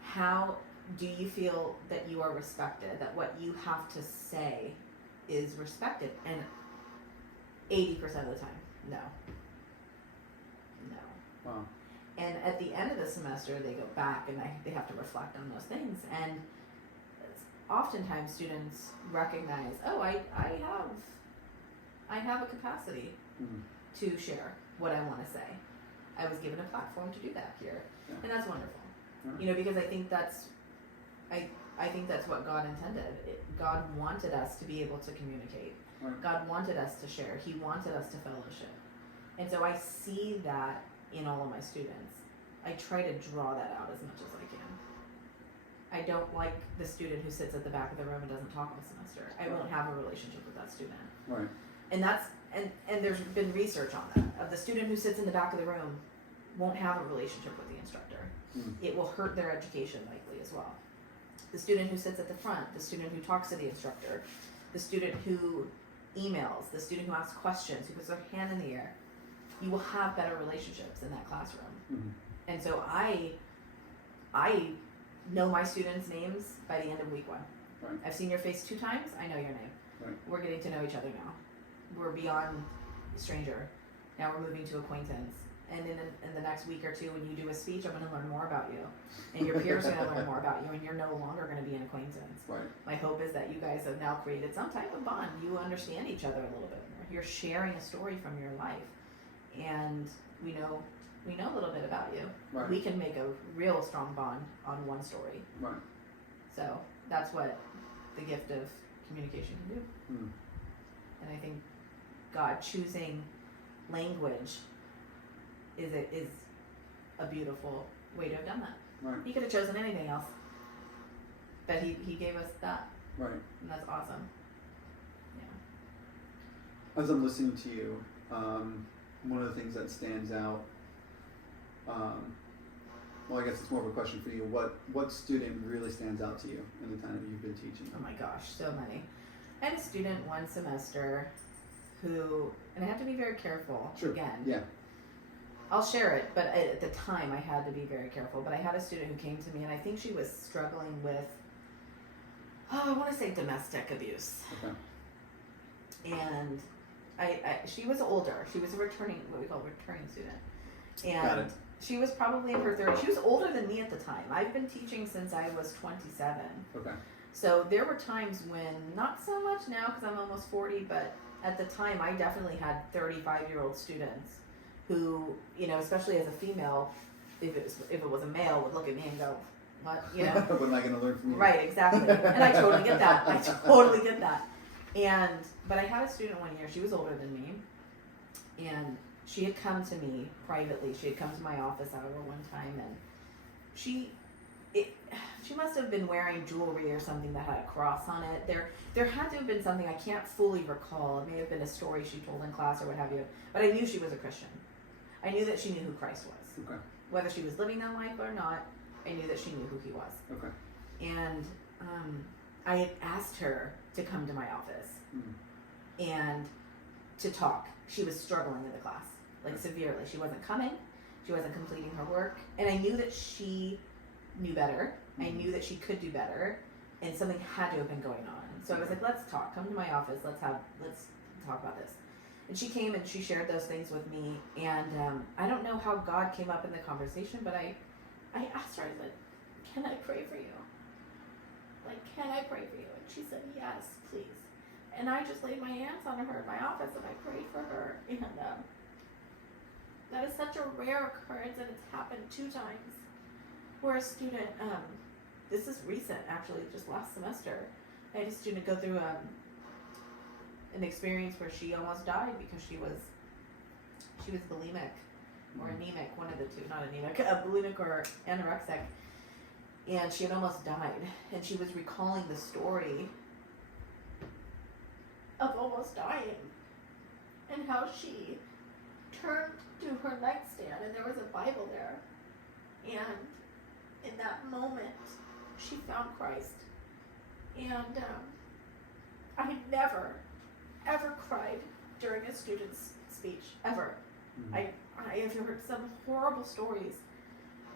how do you feel that you are respected, that what you have to say is respected? And 80% of the time, no. Wow. And at the end of the semester, they go back and they have to reflect on those things. And oftentimes students recognize, oh, I have a capacity to share what I want to say. I was given a platform to do that here. Yeah. And that's wonderful. Yeah. Because I think that's what God intended. God wanted us to be able to communicate. Right. God wanted us to share. He wanted us to fellowship. And so I see that in all of my students. I try to draw that out as much as I can. I don't like the student who sits at the back of the room and doesn't talk all semester. I won't have a relationship with that student. Right. And there's been research on that. Of the student who sits in the back of the room won't have a relationship with the instructor. It will hurt their education likely as well. The student who sits at the front, the student who talks to the instructor, the student who emails, the student who asks questions, who puts their hand in the air, you will have better relationships in that classroom. And so I know my students' names by the end of week 1. Right. I've seen your face 2 times, I know your name. Right. We're getting to know each other now. We're beyond stranger. Now we're moving to acquaintance. And in the next week or 2, when you do a speech, I'm going to learn more about you. And your peers are going to learn more about you, and you're no longer going to be an acquaintance. Right. My hope is that you guys have now created some type of bond. You understand each other a little bit more. You're sharing a story from your life. And we know a little bit about you. Right. We can make a real strong bond on one story. Right. So that's what the gift of communication can do. And I think God choosing language is a beautiful way to have done that. Right. He could have chosen anything else, but he gave us that. Right. And that's awesome. Yeah. As I'm listening to you, one of the things that stands out, well, I guess it's more of a question for you. What student really stands out to you in the time that you've been teaching? Oh my gosh, so many. I had a student one semester who, and I have to be very careful. Sure. Again. Yeah. I'll share it, but at the time I had to be very careful. But I had a student who came to me, and I think she was struggling with I want to say domestic abuse. Okay. And she was older. She was what we call returning student. Got And it. she was probably in her 30s. She was older than me at the time. I've been teaching since I was 27. Okay. So there were times when, not so much now because I'm almost 40, but at the time I definitely had 35-year-old students who, especially as a female, if it was a male, would look at me and go, what, What am I going to learn from you? Right, exactly. And I totally get that. But I had a student one year, she was older than me, and she had come to me privately. She had come to my office hour one time, and she must have been wearing jewelry or something that had a cross on it. There had to have been something I can't fully recall. It may have been a story she told in class or what have you, but I knew she was a Christian. I knew that she knew who Christ was. Okay. Whether she was living that life or not, I knew that she knew who he was. Okay. And I had asked her to come to my office and to talk. She was struggling in the class, like severely. She wasn't coming. She wasn't completing her work. And I knew that she knew better. I knew that she could do better. And something had to have been going on. So I was like, let's talk. Come to my office. Let's talk about this. And she came and she shared those things with me. And I don't know how God came up in the conversation, but I asked her, I said, can I pray for you? Like, can I pray for you? And she said, yes, please. And I just laid my hands on her in my office and I prayed for her. And that is such a rare occurrence, and it's happened 2 times. Where a student, this is recent actually, just last semester, I had a student go through an experience where she almost died because she was bulimic or anemic, one of the two, not anemic, bulimic or anorexic, and she had almost died, and she was recalling the story of almost dying and how she turned to her nightstand and there was a Bible there, and in that moment she found Christ. And I never ever cried during a student's speech, ever. I have heard some horrible stories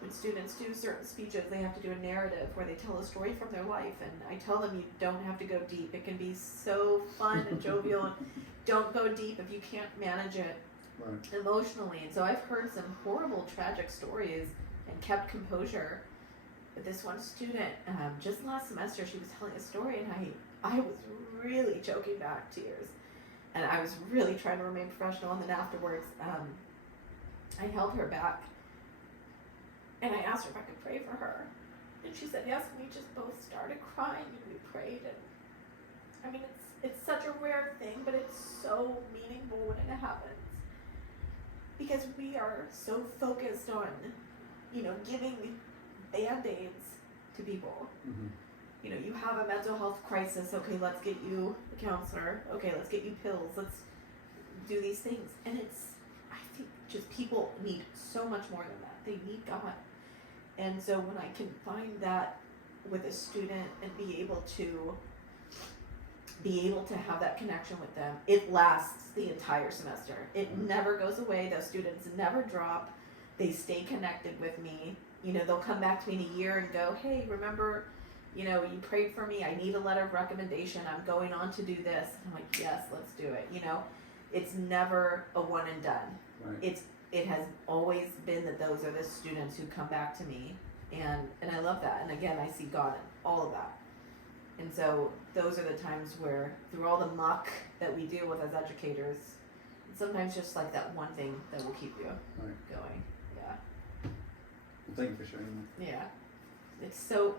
when students do certain speeches. They have to do a narrative where they tell a story from their life, and I tell them you don't have to go deep. It can be so fun and jovial, and don't go deep if you can't manage it emotionally. And so I've heard some horrible, tragic stories and kept composure. But this one student, just last semester, she was telling a story, and I was really choking back tears. And I was really trying to remain professional, and then afterwards, I held her back, and I asked her if I could pray for her. And she said yes, and we just both started crying, and we prayed. And I mean, it's such a rare thing, but it's so meaningful when it happens. Because we are so focused on, giving Band-Aids to people. You have a mental health crisis. Okay, let's get you a counselor. Okay, let's get you pills. Let's do these things. And I think just people need so much more than that. They need God. And so when I can find that with a student and be able to have that connection with them, it lasts the entire semester. It never goes away. Those students never drop. They stay connected with me. They'll come back to me in a year and go, hey, remember, you prayed for me. I need a letter of recommendation. I'm going on to do this. I'm like, yes, let's do it. It's never a one and done. Right. It has always been that those are the students who come back to me, and I love that. And again, I see God in all of that. And so those are the times where, through all the muck that we deal with as educators, it's sometimes just like that one thing that will keep you going. Yeah. Well, thank you for sharing that. Yeah. It's so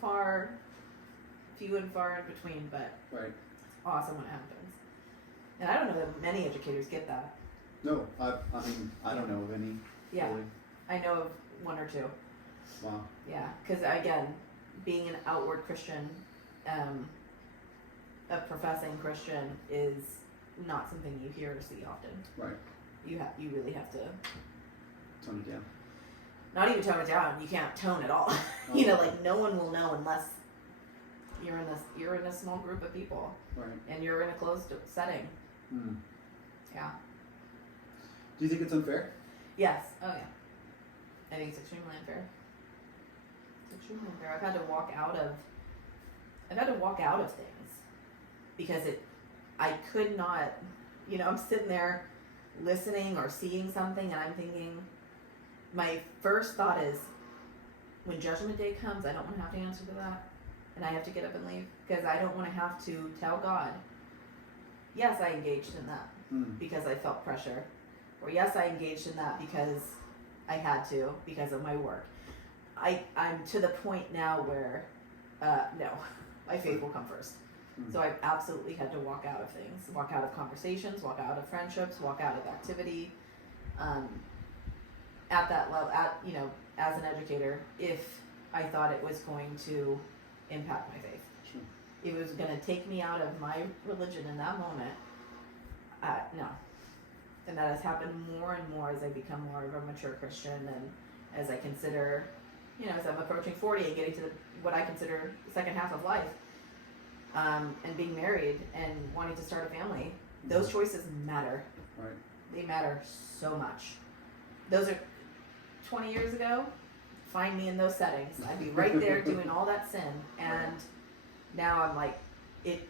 far, few and far in between, but it's awesome when it happens. And I don't know that many educators get that. No, I don't know of any. Yeah, really. I know of 1 or 2. Wow. Yeah, because again, being an outward Christian, a professing Christian is not something you hear or see often. Right. You really have to tone it down. Not even tone it down. You can't tone at all. No one will know unless you're in a small group of people. Right. And you're in a closed setting. Yeah. Do you think it's unfair? Yes. Oh yeah. I think it's extremely unfair. I've had to walk out of I've had to walk out of things because I could not, I'm sitting there listening or seeing something and I'm thinking, my first thought is, when Judgment Day comes, I don't want to have to answer to that. And I have to get up and leave because I don't want to have to tell God, yes, I engaged in that because I felt pressure. Or yes, I engaged in that because I had to, because of my work. I'm to the point now where, no, my faith will come first. So I've absolutely had to walk out of things, walk out of conversations, walk out of friendships, walk out of activity. At that level, as an educator, if I thought it was going to impact my faith. Sure. It was going to take me out of my religion in that moment. No. And that has happened more and more as I become more of a mature Christian and as I consider, as I'm approaching 40 and getting to what I consider the second half of life, and being married and wanting to start a family. Those choices matter. Right. They matter so much. Those are 20 years ago. Find me in those settings. I'd be right there doing all that sin. And now I'm like, it's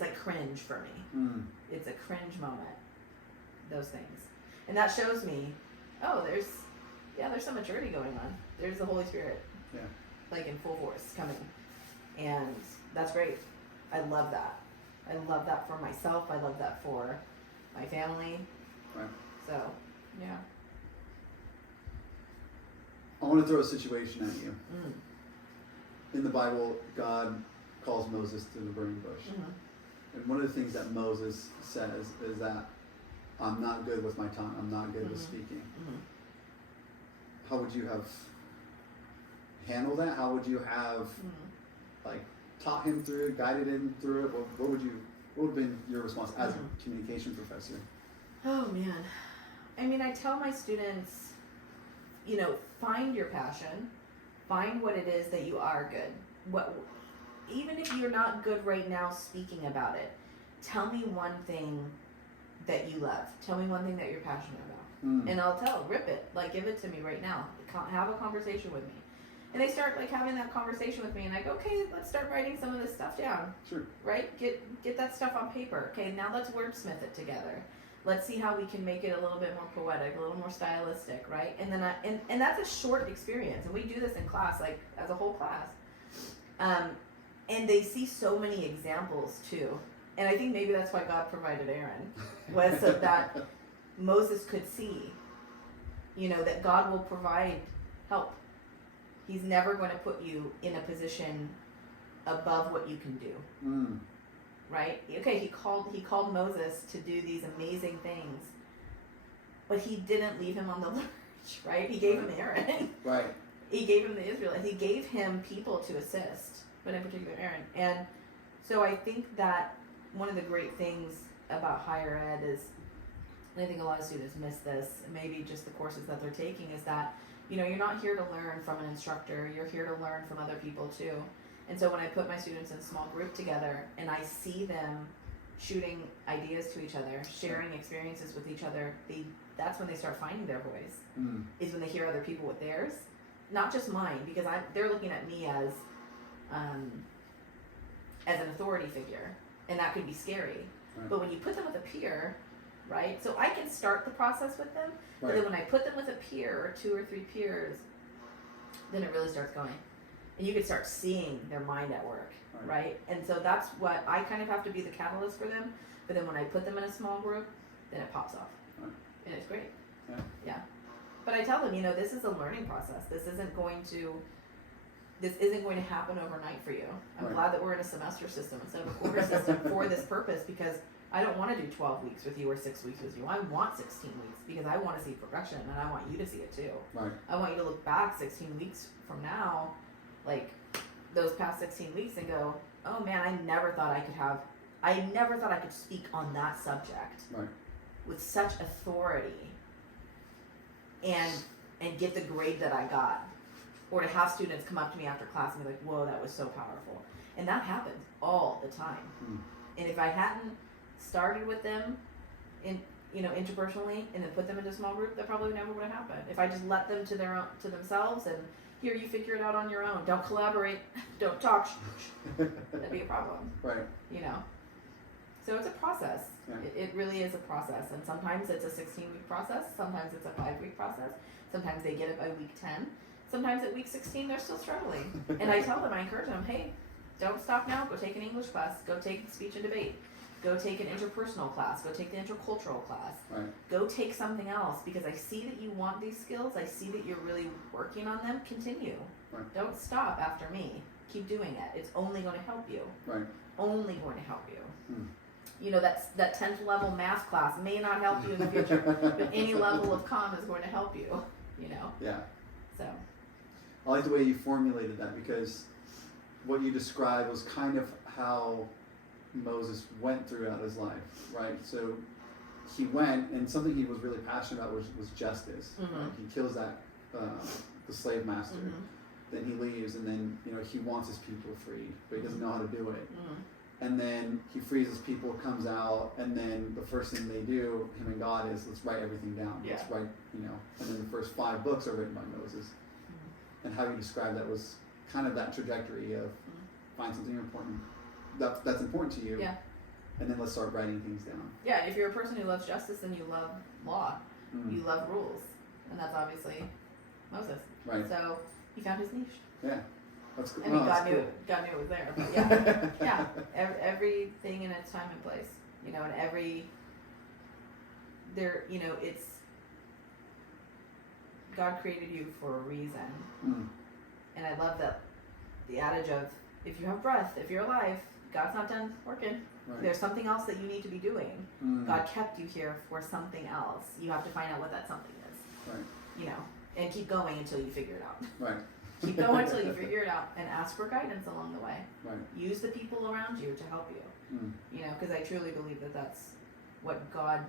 like cringe for me. It's a cringe moment. Those things. And that shows me, there's some maturity going on. There's the Holy Spirit. Yeah. Like in full force coming. And that's great. I love that. I love that for myself. I love that for my family. Right. So, yeah. I want to throw a situation at you. In the Bible, God calls Moses to the burning bush. And one of the things that Moses says is that I'm not good with my tongue. I'm not good with speaking. How would you have handled that? How would you have taught him through it, guided him through it? What would have been your response as a communication professor? Oh man. I mean, I tell my students, find your passion, find what it is that you are good. Even if you're not good right now speaking about it, tell me one thing that you love. Tell me one thing that you're passionate about. And I'll rip it, give it to me right now. Have a conversation with me. And they start having that conversation with me and I go, okay, let's start writing some of this stuff down. Sure. Right? Get that stuff on paper. Okay, now let's wordsmith it together. Let's see how we can make it a little bit more poetic, a little more stylistic, right? And then and that's a short experience. And we do this in class, as a whole class. And they see so many examples too. And I think maybe that's why God provided Aaron, was so that Moses could see, that God will provide help. He's never going to put you in a position above what you can do. Right? Okay, he called Moses to do these amazing things, but he didn't leave him on the lurch, right? He gave him Aaron. Right. He gave him the Israelites. He gave him people to assist, but in particular Aaron. And so I think that one of the great things about higher ed is, and I think a lot of students miss this, maybe just the courses that they're taking, is that you're not here to learn from an instructor, you're here to learn from other people too. And so when I put my students in a small group together and I see them shooting ideas to each other, sharing experiences with each other, that's when they start finding their voice, is when they hear other people with theirs. Not just mine, because they're looking at me as an authority figure, and that could be scary. Right. But when you put them with a peer, right? So I can start the process with them, but then when I put them with a peer or 2 or 3 peers, then it really starts going. And you can start seeing their mind at work, right? And so that's what I kind of have to be the catalyst for them. But then when I put them in a small group, then it pops off. And it's great. Yeah. But I tell them, this is a learning process. This isn't going to happen overnight for you. I'm glad that we're in a semester system instead of a quarter system for this purpose, because I don't want to do 12 weeks with you or 6 weeks with you. I want 16 weeks because I want to see progression and I want you to see it too. Right. I want you to look back 16 weeks from now, those past 16 weeks, and go, oh man, I never thought I could speak on that subject with such authority and get the grade that I got. Or to have students come up to me after class and be like, whoa, that was so powerful. And that happens all the time. And if I hadn't started with them interpersonally and then put them into a small group, that probably never would have happened. If I just let them to themselves and Here, you figure it out on your own. Don't collaborate. Don't talk. That'd be a problem. Right. You know. So it's a process. Yeah. It really is a process, and sometimes it's a 16-week process. Sometimes it's a 5-week process. Sometimes they get it by week 10. Sometimes at week 16 they're still struggling. And I tell them, I encourage them, hey, don't stop now. Go take an English class. Go take speech and debate. Go take an interpersonal class. Go take the intercultural class. Right. Go take something else, because I see that you want these skills. I see that you're really working on them. Continue. Right. Don't stop after me. Keep doing it. It's only going to help you. Right. Only going to help you. Hmm. You know, that 10th level math class may not help you in the future, but any level of comm is going to help you, you know? Yeah. So. I like the way you formulated that, because what you described was kind of how Moses went throughout his life, right? So he went, and something he was really passionate about was justice. Mm-hmm. Right? He kills that the slave master. Mm-hmm. Then he leaves, and then he wants his people freed, but he doesn't know how to do it. Mm-hmm. And then he frees his people, comes out, and then the first thing they do, him and God, is let's write everything down. Yeah. Let's write, and then the first 5 books are written by Moses. Mm-hmm. And how you describe that was kind of that trajectory of find something important that's important to you. Yeah. And then let's start writing things down. Yeah, if you're a person who loves justice, then you love law. Mm. You love rules. And that's obviously Moses. Right. So he found his niche. Yeah. That's good. I mean, Oh, God knew cool. God knew it was there, but yeah, yeah. Everything in its time and place, and it's God created you for a reason, and I love that the adage of if you have breath, if you're alive, God's not done working. Right. There's something else that you need to be doing. Mm. God kept you here for something else. You have to find out what that something is. Right. And keep going until you figure it out. Right. Keep going until you figure it out, and ask for guidance along the way. Right. Use the people around you to help you. Mm. Because I truly believe that that's what God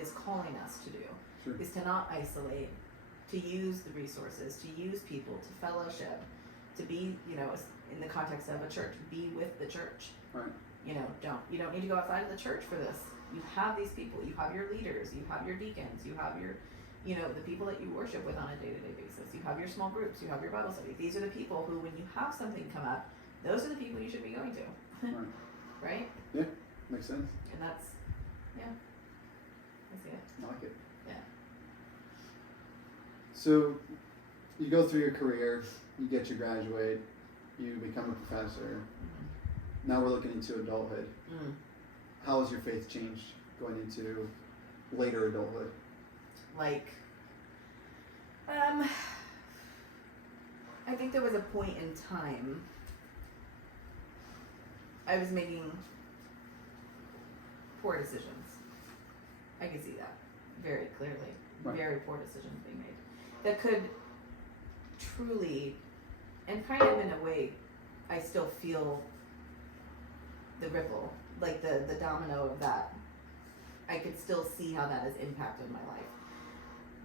is calling us to do. Sure. Is to not isolate, to use the resources, to use people, to fellowship, to be, in the context of a church, be with the church. Right. You don't need to go outside of the church for this. You have these people. You have your leaders. You have your deacons. You have your the people that you worship with on a day-to-day basis. You have your small groups. You have your Bible study. These are the people who, when you have something come up, those are the people you should be going to. Right. Right? Yeah. Makes sense. And that's, I see it. I like it. Yeah. So you go through your career, you get your graduate, you become a professor. Mm-hmm. Now we're looking into adulthood. Mm. How has your faith changed going into later adulthood? I think there was a point in time I was making poor decisions. I can see that very clearly. Right. Very poor decisions being made that could truly, and kind of in a way, I still feel the ripple, like the domino of that. I could still see how that has impacted my life.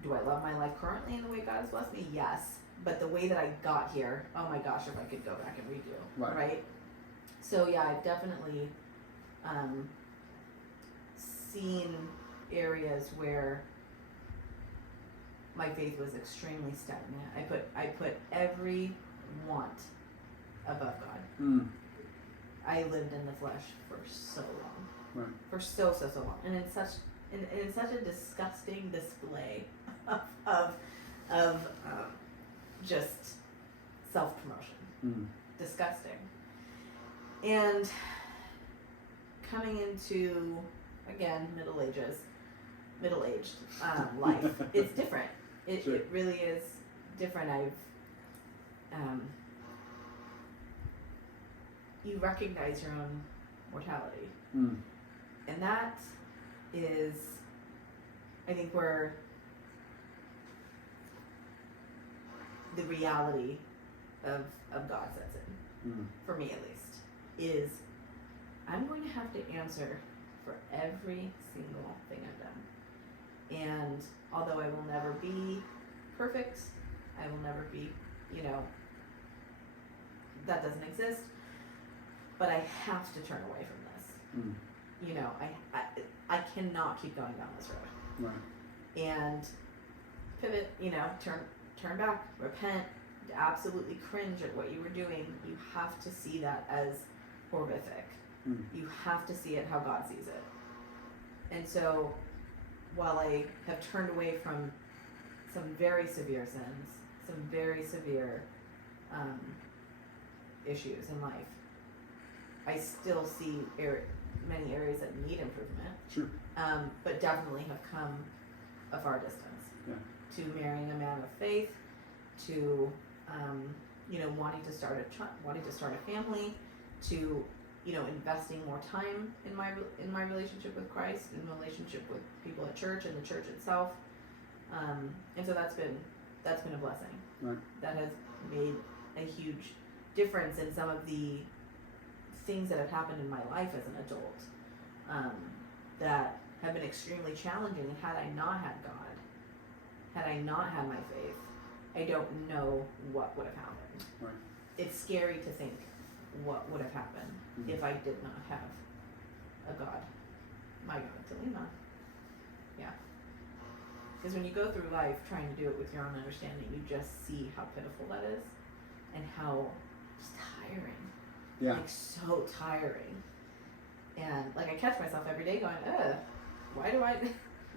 Do I love my life currently in the way God has blessed me? Yes. But the way that I got here, oh my gosh, if I could go back and redo. Right? So yeah, I've definitely seen areas where my faith was extremely stagnant. I put every want above God. Mm. I lived in the flesh for so long. Right. For so long. And in such a disgusting display of just self-promotion. Mm. Disgusting. And coming into, again, middle-aged life, it's different. Sure. It really is different. You recognize your own mortality. Mm. And that is, I think, where the reality of God sets in, for me at least, is I'm going to have to answer for every single thing I've done. And although I will never be perfect, I will never be, that doesn't exist, but I have to turn away from this. Mm. I cannot keep going down this road. Right. And pivot, turn back, repent, absolutely cringe at what you were doing, you have to see that as horrific. You have to see it how God sees it. And so, while I have turned away from some very severe sins, some very severe issues in life, I still see many areas that need improvement. Sure. But definitely have come a far distance. Yeah. To marrying a man of faith, to wanting to start a family, to investing more time in my relationship with Christ, in relationship with people at church and the church itself, and so that's been a blessing. Right. That has made a huge difference in some of the things that have happened in my life as an adult, that have been extremely challenging. And had I not had God, had I not had my faith, I don't know what would have happened. Right. It's scary to think what would have happened if I did not have a God, my God, to lean on. Yeah. Because when you go through life trying to do it with your own understanding, you just see how pitiful that is and how just tiring. Yeah. Like, so tiring. And like, I catch myself every day going, why do I?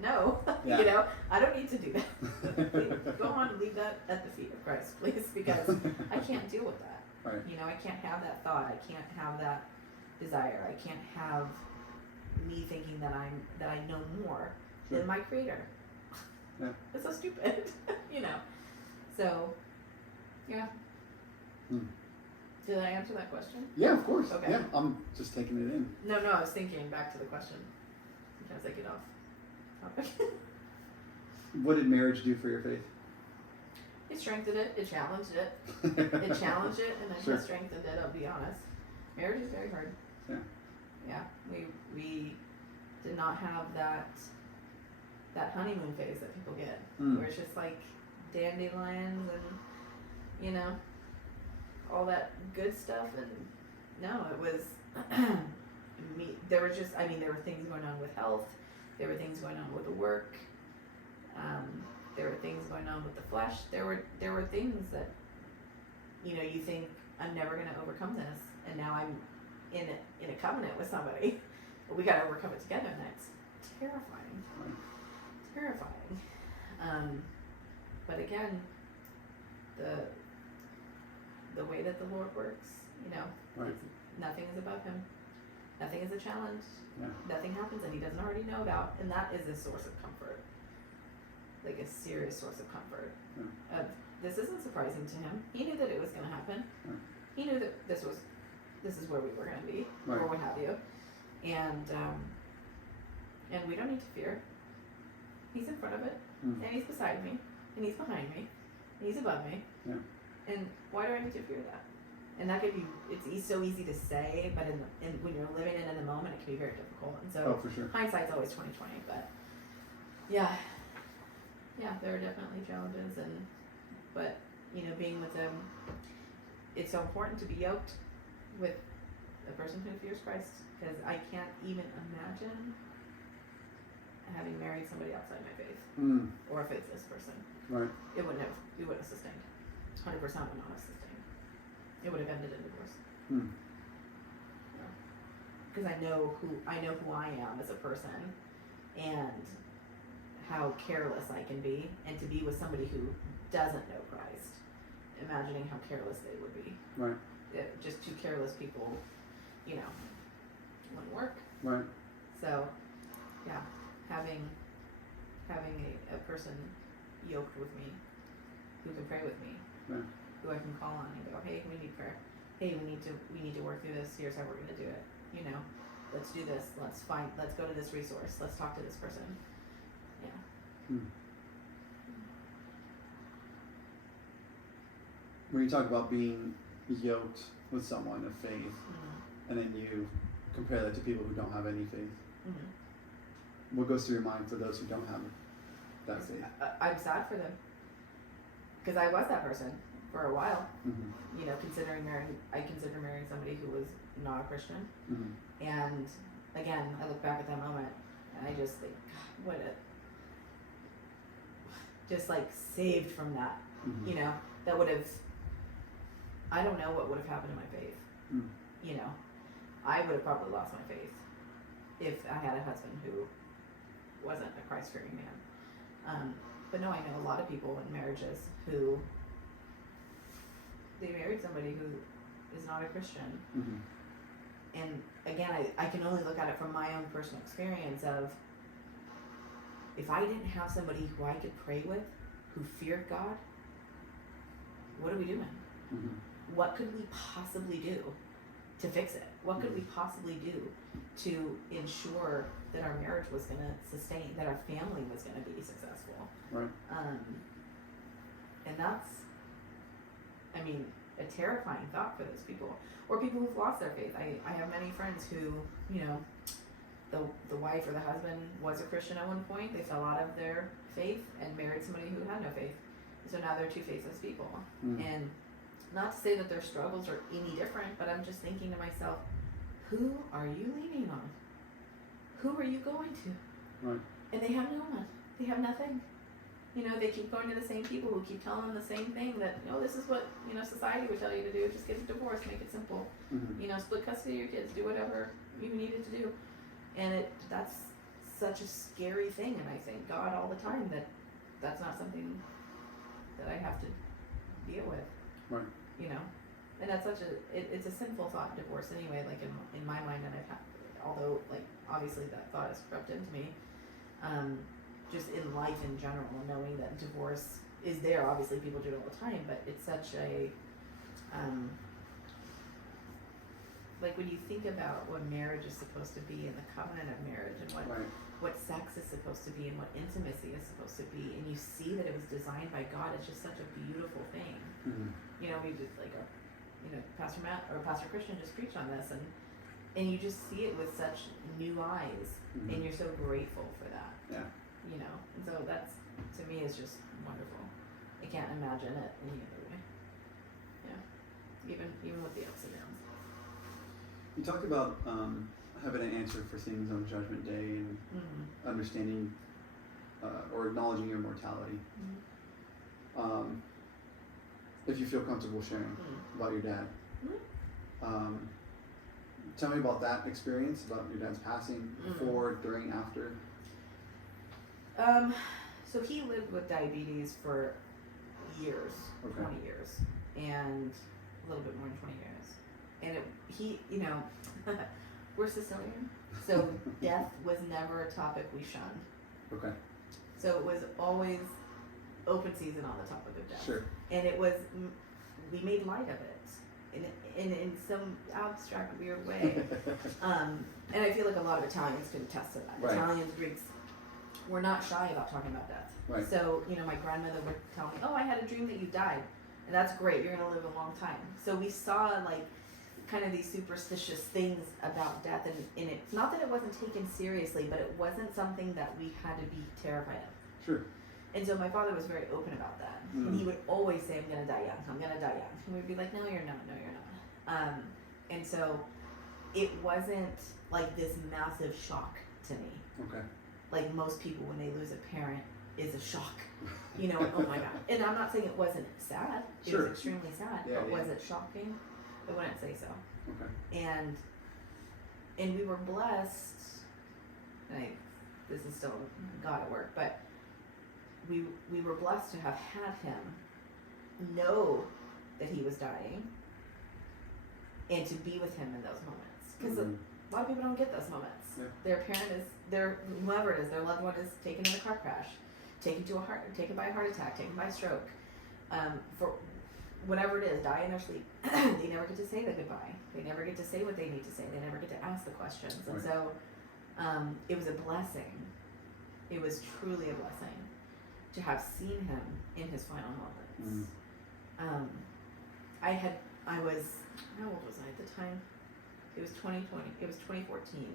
No. Yeah. I don't need to do that. Go on and leave that at the feet of Christ, please, because I can't deal with that. Right. I can't have that thought. I can't have that desire. I can't have me thinking that I know more than my Creator. Yeah. It's so stupid, So, yeah. Did I answer that question? Yeah, of course. Okay. Yeah, I'm just taking it in. No, I was thinking back to the question. Sometimes I get off topic. What did marriage do for your faith? It strengthened it. It challenged it. It challenged it, and then Sure. it strengthened it. I'll be honest. Marriage is very hard. Yeah. Yeah. We did not have that honeymoon phase that people get, where it's just like dandelions and all that good stuff. And no, it was me. There were things going on with health. There were things going on with the work. There were things going on with the flesh. There were things that, you think, I'm never going to overcome this, and now I'm in a covenant with somebody. But we got to overcome it together, and that's terrifying. Terrifying. But again, the way that the Lord works, Right. nothing is above Him. Nothing is a challenge. Yeah. Nothing happens that He doesn't already know about, and that is a source of comfort. Like a serious source of comfort. Yeah. This isn't surprising to Him. He knew that it was going to happen. Right. He knew that this is where we were going to be, Right. or what have you. And we don't need to fear. He's in front of it, and He's beside me, and He's behind me, and He's above me. Yeah. And why do I need to fear that? And that could be, so easy to say, but when you're living it in the moment, it can be very difficult. And so for sure. hindsight's always 20/20, but yeah, there are definitely challenges, but being with Him, it's so important to be yoked with a person who fears Christ, because I can't even imagine having married somebody outside my faith or a faithless person. Right. It wouldn't have sustained. 100% would not have sustained. It would have ended in divorce. Because I know who I am as a person, and how careless I can be, and to be with somebody who doesn't know Christ, imagining how careless they would be. Right. Just two careless people, wouldn't work. Right. So, yeah, having a person yoked with me, who can pray with me, Right. who I can call on and go, hey, we need prayer. Hey, we need to work through this. Here's how we're gonna do it. Let's do this. Let's go to this resource. Let's talk to this person. Yeah. When you talk about being yoked with someone of faith, and then you compare that to people who don't have any faith, what goes through your mind for those who don't have that faith? I'm sad for them, because I was that person for a while. I consider marrying somebody who was not a Christian. And again, I look back at that moment and I just think, God, just like saved from that. That would have I don't know what would have happened to my faith. Mm. You know, I would have probably lost my faith if I had a husband who wasn't a Christ-fearing man. But no, I know a lot of people in marriages who they married somebody who is not a Christian. Mm-hmm. And again, I can only look at it from my own personal experience of if I didn't have somebody who I could pray with, who feared God, what are we doing? Mm-hmm. What could we possibly do to fix it? What could we possibly do to ensure that our marriage was going to sustain, that our family was going to be successful? Right. And that's, I mean, a terrifying thought for those people. Or people who've lost their faith. I have many friends who, you know, the wife or the husband was a Christian at one point. They fell out of their faith and married somebody who had no faith. So now they're two faithless people. Mm. And not to say that their struggles are any different, but I'm just thinking to myself, who are you leaning on? Who are you going to? Right. And they have no one. They have nothing. You know, they keep going to the same people who keep telling them the same thing that, you know, this is what, you know, society would tell you to do. Just get a divorce, make it simple. Mm-hmm. You know, split custody of your kids, do whatever you needed to do. And that's such a scary thing. And I thank God all the time that that's not something that I have to deal with. Right. You know, and that's such it's a sinful thought, divorce anyway, like in my mind, and I've had, although like obviously that thought has crept into me, just in life in general, knowing that divorce is there, obviously people do it all the time, but it's such a, like when you think about what marriage is supposed to be and the covenant of marriage and what sex is supposed to be and what intimacy is supposed to be, and you see that it was designed by God, it's just such a beautiful thing. Mm-hmm. You know, we just like, Pastor Matt or Pastor Christian just preached on this, and you just see it with such new eyes, Mm-hmm. and you're so grateful for that. Yeah. You know, and so that's, to me, is just wonderful. I can't imagine it any other way. Yeah, even with the ups and downs. You talked about having an answer for things on Judgment Day and Mm-hmm. understanding or acknowledging your mortality. Mm-hmm. If you feel comfortable sharing about your dad. Mm-hmm. Tell me about that experience, about your dad's passing, before, during, after. So he lived with diabetes for years, Okay. 20 years, and a little bit more than 20 years. And you know, we're Sicilian, so death was never a topic we shunned. Okay. So it was always open season on the topic of death. Sure. And it was, we made light of it in some abstract, weird way. And I feel like a lot of Italians can attest to that. Right. Italians, Greeks, we're not shy about talking about death. Right. So, you know, my grandmother would tell me, oh, I had a dream that you died. And that's great, you're going to live a long time. So we saw, like, kind of these superstitious things about death. And it's not that it wasn't taken seriously, but it wasn't something that we had to be terrified of. Sure. And so my father was very open about that. And he would always say, I'm going to die young, I'm going to die young. And we'd be like, no, you're not, no, you're not. And so it wasn't like this massive shock to me. Okay. Like most people, when they lose a parent, is a shock. You know, oh my God. And I'm not saying it wasn't sad. It Sure. was extremely sad. Yeah, but yeah. was it shocking? I wouldn't say so. Okay. And we were blessed, and this is still God at work, but we were blessed to have had him know that he was dying and to be with him in those moments. Because a lot of people don't get those moments. Yeah. Their parent is, whoever it is, their loved one is taken in a car crash, taken by a heart attack, taken by a stroke, for whatever it is, die in their sleep. They never get to say the goodbye. They never get to say what they need to say. They never get to ask the questions. And so it was a blessing. It was truly a blessing to have seen him in his final moments. I was, how old was I at the time? It was 2020. It was 2014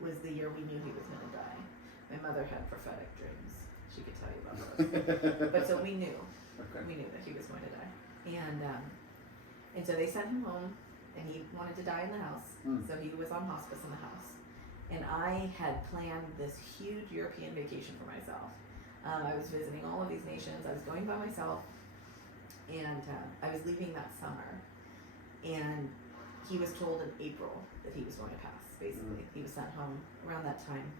was the year we knew he was going to die. My mother had prophetic dreams. She could tell you about those. But so we knew. Okay. We knew that he was going to die. And so they sent him home, and he wanted to die in the house. So he was on hospice in the house. And I had planned this huge European vacation for myself. I was visiting all of these nations. I was going by myself, and I was leaving that summer. and he was told in April that he was going to pass. Basically, he was sent home around that time,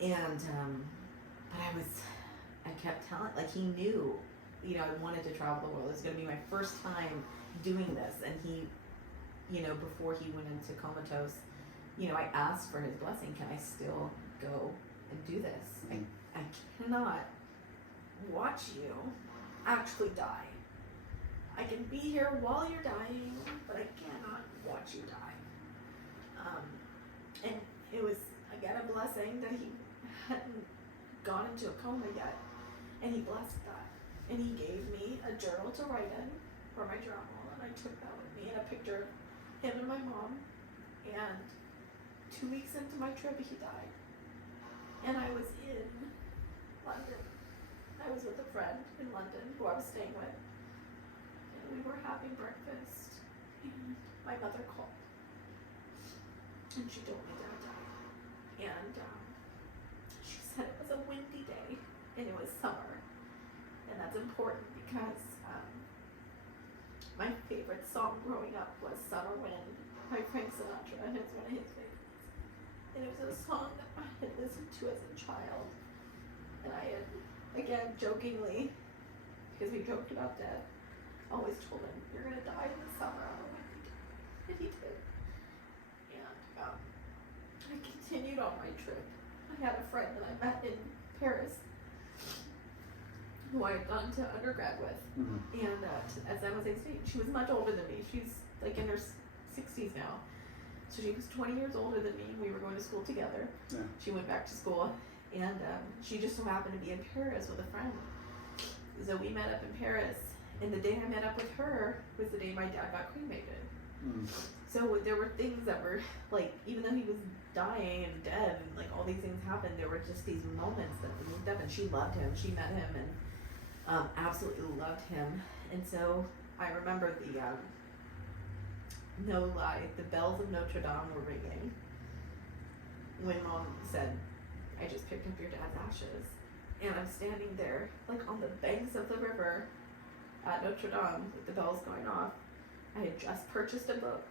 and but I kept telling, like, he knew, you know, I wanted to travel the world. It was going to be my first time doing this, and he, you know, before he went into comatose, you know, I asked for his blessing. Can I still go and do this? I cannot watch you actually die. I can be here while you're dying, but I cannot watch you die. And it was, again, a blessing that he hadn't gone into a coma yet, and he blessed that. And he gave me a journal to write in for my journal, and I took that with me, and a picture of him and my mom. And 2 weeks into my trip, he died. And I was in London. I was with a friend in London who I was staying with. And we were having breakfast. And my mother called. And she told me Dad died. And she said it was a windy day. And it was summer. And that's important because my favorite song growing up was Summer Wind by Frank Sinatra. And it's one of his favorites. And it was a song that I had listened to as a child. And I had, again, jokingly, because we joked about death, always told him, "You're going to die in the summer on a windy day." And he did. And I continued on my trip. I had a friend that I met in Paris who I had gone to undergrad with. Mm-hmm. And as I was saying, she was much older than me. She's like in her 60s now. So she was 20 years older than me, and we were going to school together. Yeah. She went back to school, and she just so happened to be in Paris with a friend. So we met up in Paris, and the day I met up with her was the day my dad got cremated. Mm. So there were things that were, like, even though he was dying and dead, and like all these things happened, there were just these moments that moved up, and she loved him. She met him and absolutely loved him. And so I remember no lie, the bells of Notre Dame were ringing when Mom said, "I just picked up your dad's ashes." And I'm standing there, like on the banks of the river at Notre Dame with the bells going off. I had just purchased a book.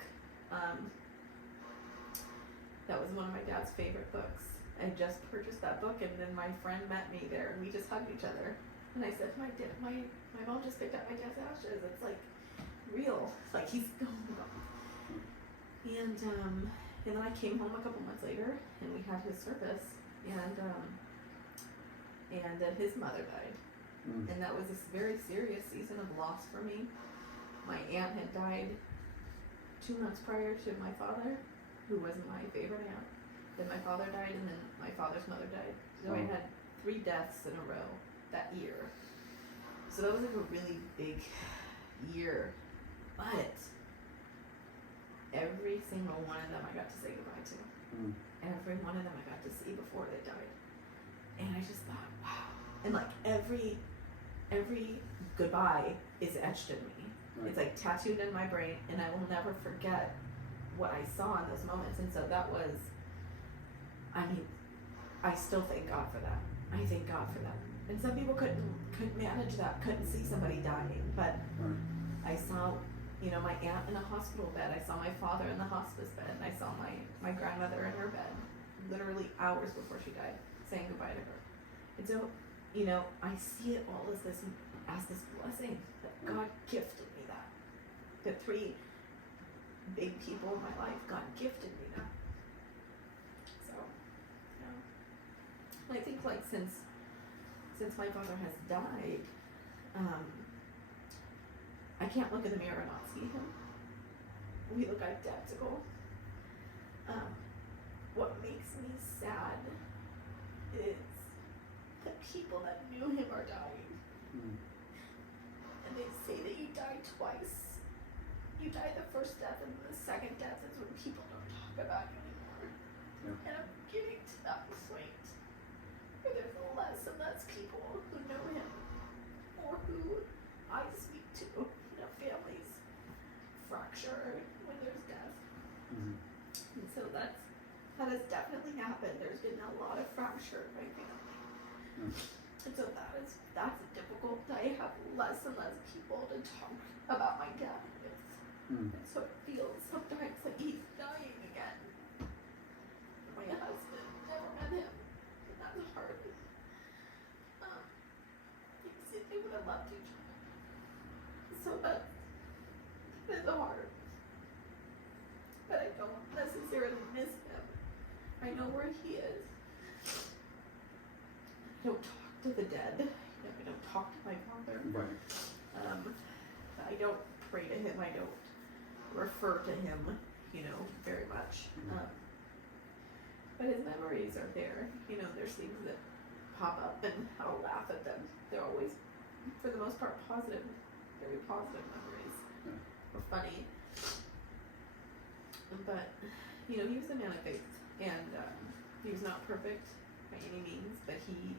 That was one of my dad's favorite books. I had just purchased that book, and then my friend met me there, and we just hugged each other. And I said, my mom just picked up my dad's ashes. It's like real. Like he's gone. And then I came home a couple months later, and we had his service, and then his mother died. Mm. And that was a very serious season of loss for me. My aunt had died 2 months prior to my father, who was my favorite aunt. Then my father died, and then my father's mother died. So I had 3 deaths in a row that year. So that was like a really big year. But every single one of them I got to say goodbye to. Mm. Every one of them I got to see before they died. And I just thought, wow. And like every goodbye is etched in me. Right. It's like tattooed in my brain, and I will never forget what I saw in those moments. And so that was, I mean, I still thank God for that. I thank God for that. And some people couldn't manage that, couldn't see somebody dying, but I saw, you know, my aunt in a hospital bed. I saw my father in the hospice bed, and I saw my grandmother in her bed, literally hours before she died, saying goodbye to her. And so, you know, I see it all as this blessing that God gifted me that. The 3 big people in my life, God gifted me that. So, I think like since my father has died, I can't look in the mirror and not see him. We look identical. What makes me sad is the people that knew him are dying. Mm. And they say that you died twice. You died the first death, and the second death is when people don't talk about you anymore. Yeah. And I'm getting to that point where there's less and less people who know him, or who I speak to. You know, families fracture when there's death. Mm-hmm. And so that has definitely happened. There's been a lot of fracture in my family. Mm. And so that's difficult. I have less and less people to talk about my dad with. Mm. And so it feels sometimes like he's dying again. My husband, never met him. And that's hard. They would have loved each other. So that is hard. But I don't necessarily miss him. I know where he is. I don't talk to the dead. I don't talk to my father. Right. I don't pray to him. I don't refer to him, very much. But his memories are there. There's things that pop up and I'll laugh at them. They're always, for the most part, positive, very positive memories. Or funny. But, he was a man of faith. And he was not perfect by any means, but he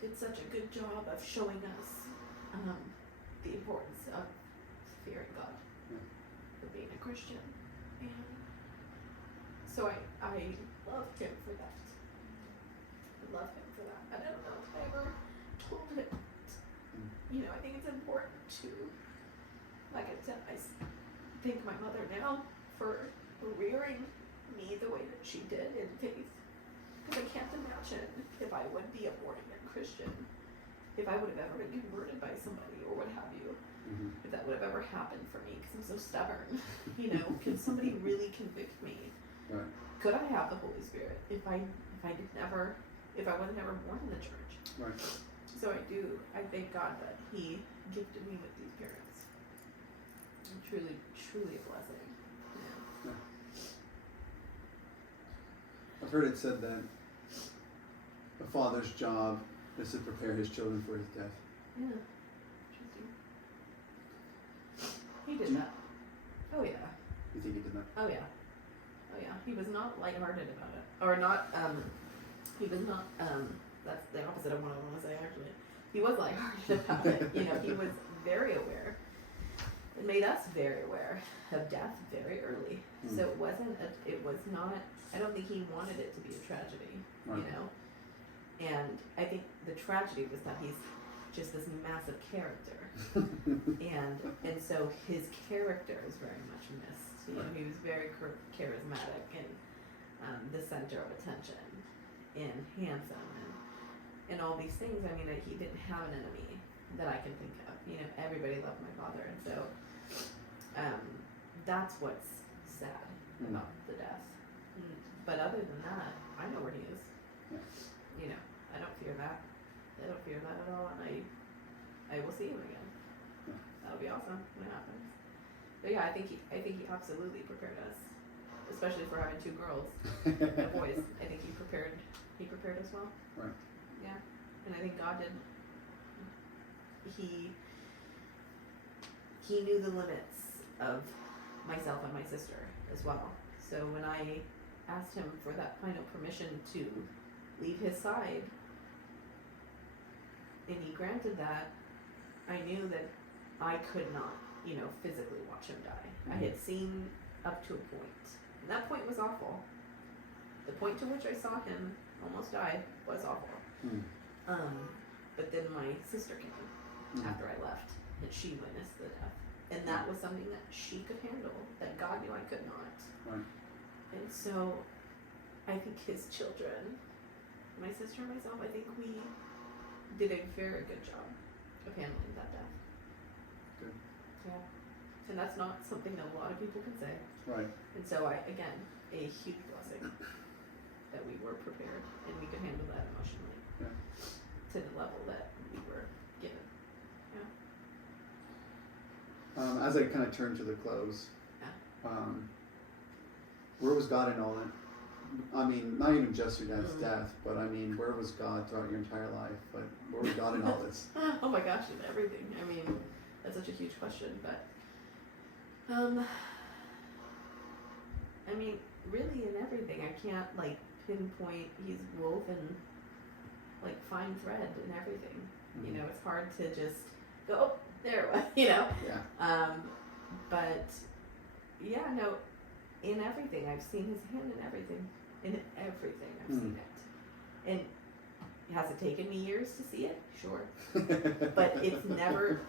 did such a good job of showing us the importance of fearing God, for being a Christian. And so I love him for that. I love him for that. I don't know if I ever told him that. I think it's important to, like I said, I thank my mother now for rearing me the way that she did in faith. Because I can't imagine if I would be a born-again Christian, if I would have ever been converted by somebody or what have you, if that would have ever happened for me, because I'm so stubborn. Can somebody really convict me? Right. Could I have the Holy Spirit if I wasn't ever born in the church? Right. So I thank God that He gifted me with these parents. And truly, truly a blessing. Yeah. I've heard it said that a father's job is to prepare his children for his death. Yeah. He did that. Oh yeah. You think he did that? Oh yeah. Oh yeah. He was not lighthearted about it. Or not, he was not, that's the opposite of what I want to say actually. He was lighthearted about it. He was very aware. It made us very aware of death very early. So it was not, I don't think he wanted it to be a tragedy, Right. And I think the tragedy was that he's just this massive character. and so his character is very much missed. Right. He was very charismatic and the center of attention and handsome and all these things. I mean, he didn't have an enemy that I can think of. Everybody loved my father, and so that's what's sad about the death. But other than that, I know where he is. Yeah. I don't fear that. I don't fear that at all, and I will see him again. Yeah. That'll be awesome when it happens. But yeah, I think he absolutely prepared us, especially for having two girls and boys. I think he prepared us well. Right. Yeah, and I think God did. He knew the limits of myself and my sister as well. So when I asked him for that final permission to leave his side, and he granted that, I knew that I could not, physically watch him die. I had seen up to a point, and that point was awful. The point to which I saw him almost die was awful. But then my sister came after I left, and she witnessed the death. And that was something that she could handle, that God knew I could not. Right. And so, I think his children, my sister and myself, I think we did a very good job of handling that death. Good. Yeah. And that's not something that a lot of people can say. Right. And so again, a huge blessing that we were prepared and we could handle that emotionally to the level that we were given. Yeah. As I kind of turn to the close, where was God in all that? I mean, not even just your dad's death, but I mean, where was God throughout your entire life? But where was God in all this? Oh my gosh, in everything. I mean, that's such a huge question, but I mean, really in everything. I can't pinpoint. He's woven fine thread in everything. It's hard to just go, oh, there it was, Yeah. But yeah, no, in everything I've seen his hand in everything. In everything I've seen it. And has it taken me years to see it? Sure. But it's never,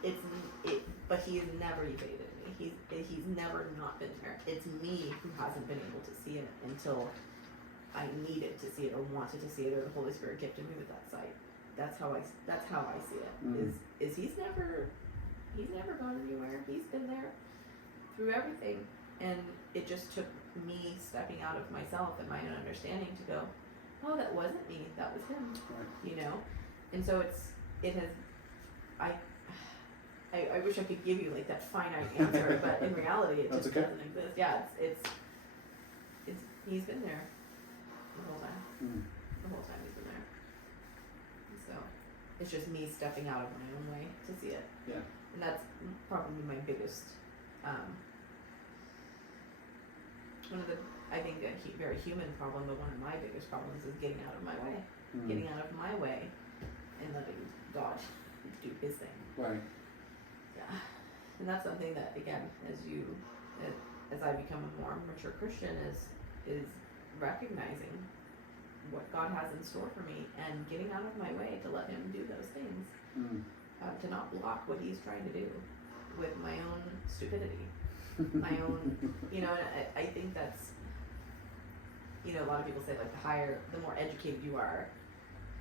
but he has never evaded me. He's never not been there. It's me who hasn't been able to see it until I needed to see it or wanted to see it, or the Holy Spirit gifted me with that sight. That's how I see it. Is he's never gone anywhere. He's been there through everything, and it just took me stepping out of myself and my own understanding to go, oh, that wasn't me, that was him. Right. You know, and so it has. I wish I could give you like that finite answer, but in reality, it just doesn't exist. Yeah, it's he's been there the whole time. The whole time he's been there. So it's just me stepping out of my own way to see it. Yeah. And that's probably my biggest, one of the, I think a very human problem, but one of my biggest problems is getting out of my way. Getting out of my way and letting God do his thing. Right. Yeah. And that's something that, again, as I become a more mature Christian, is recognizing what God has in store for me and getting out of my way to let him do those things. To not block what he's trying to do with my own stupidity, my own, you know, and I think that's, you know, a lot of people say like the more educated you are,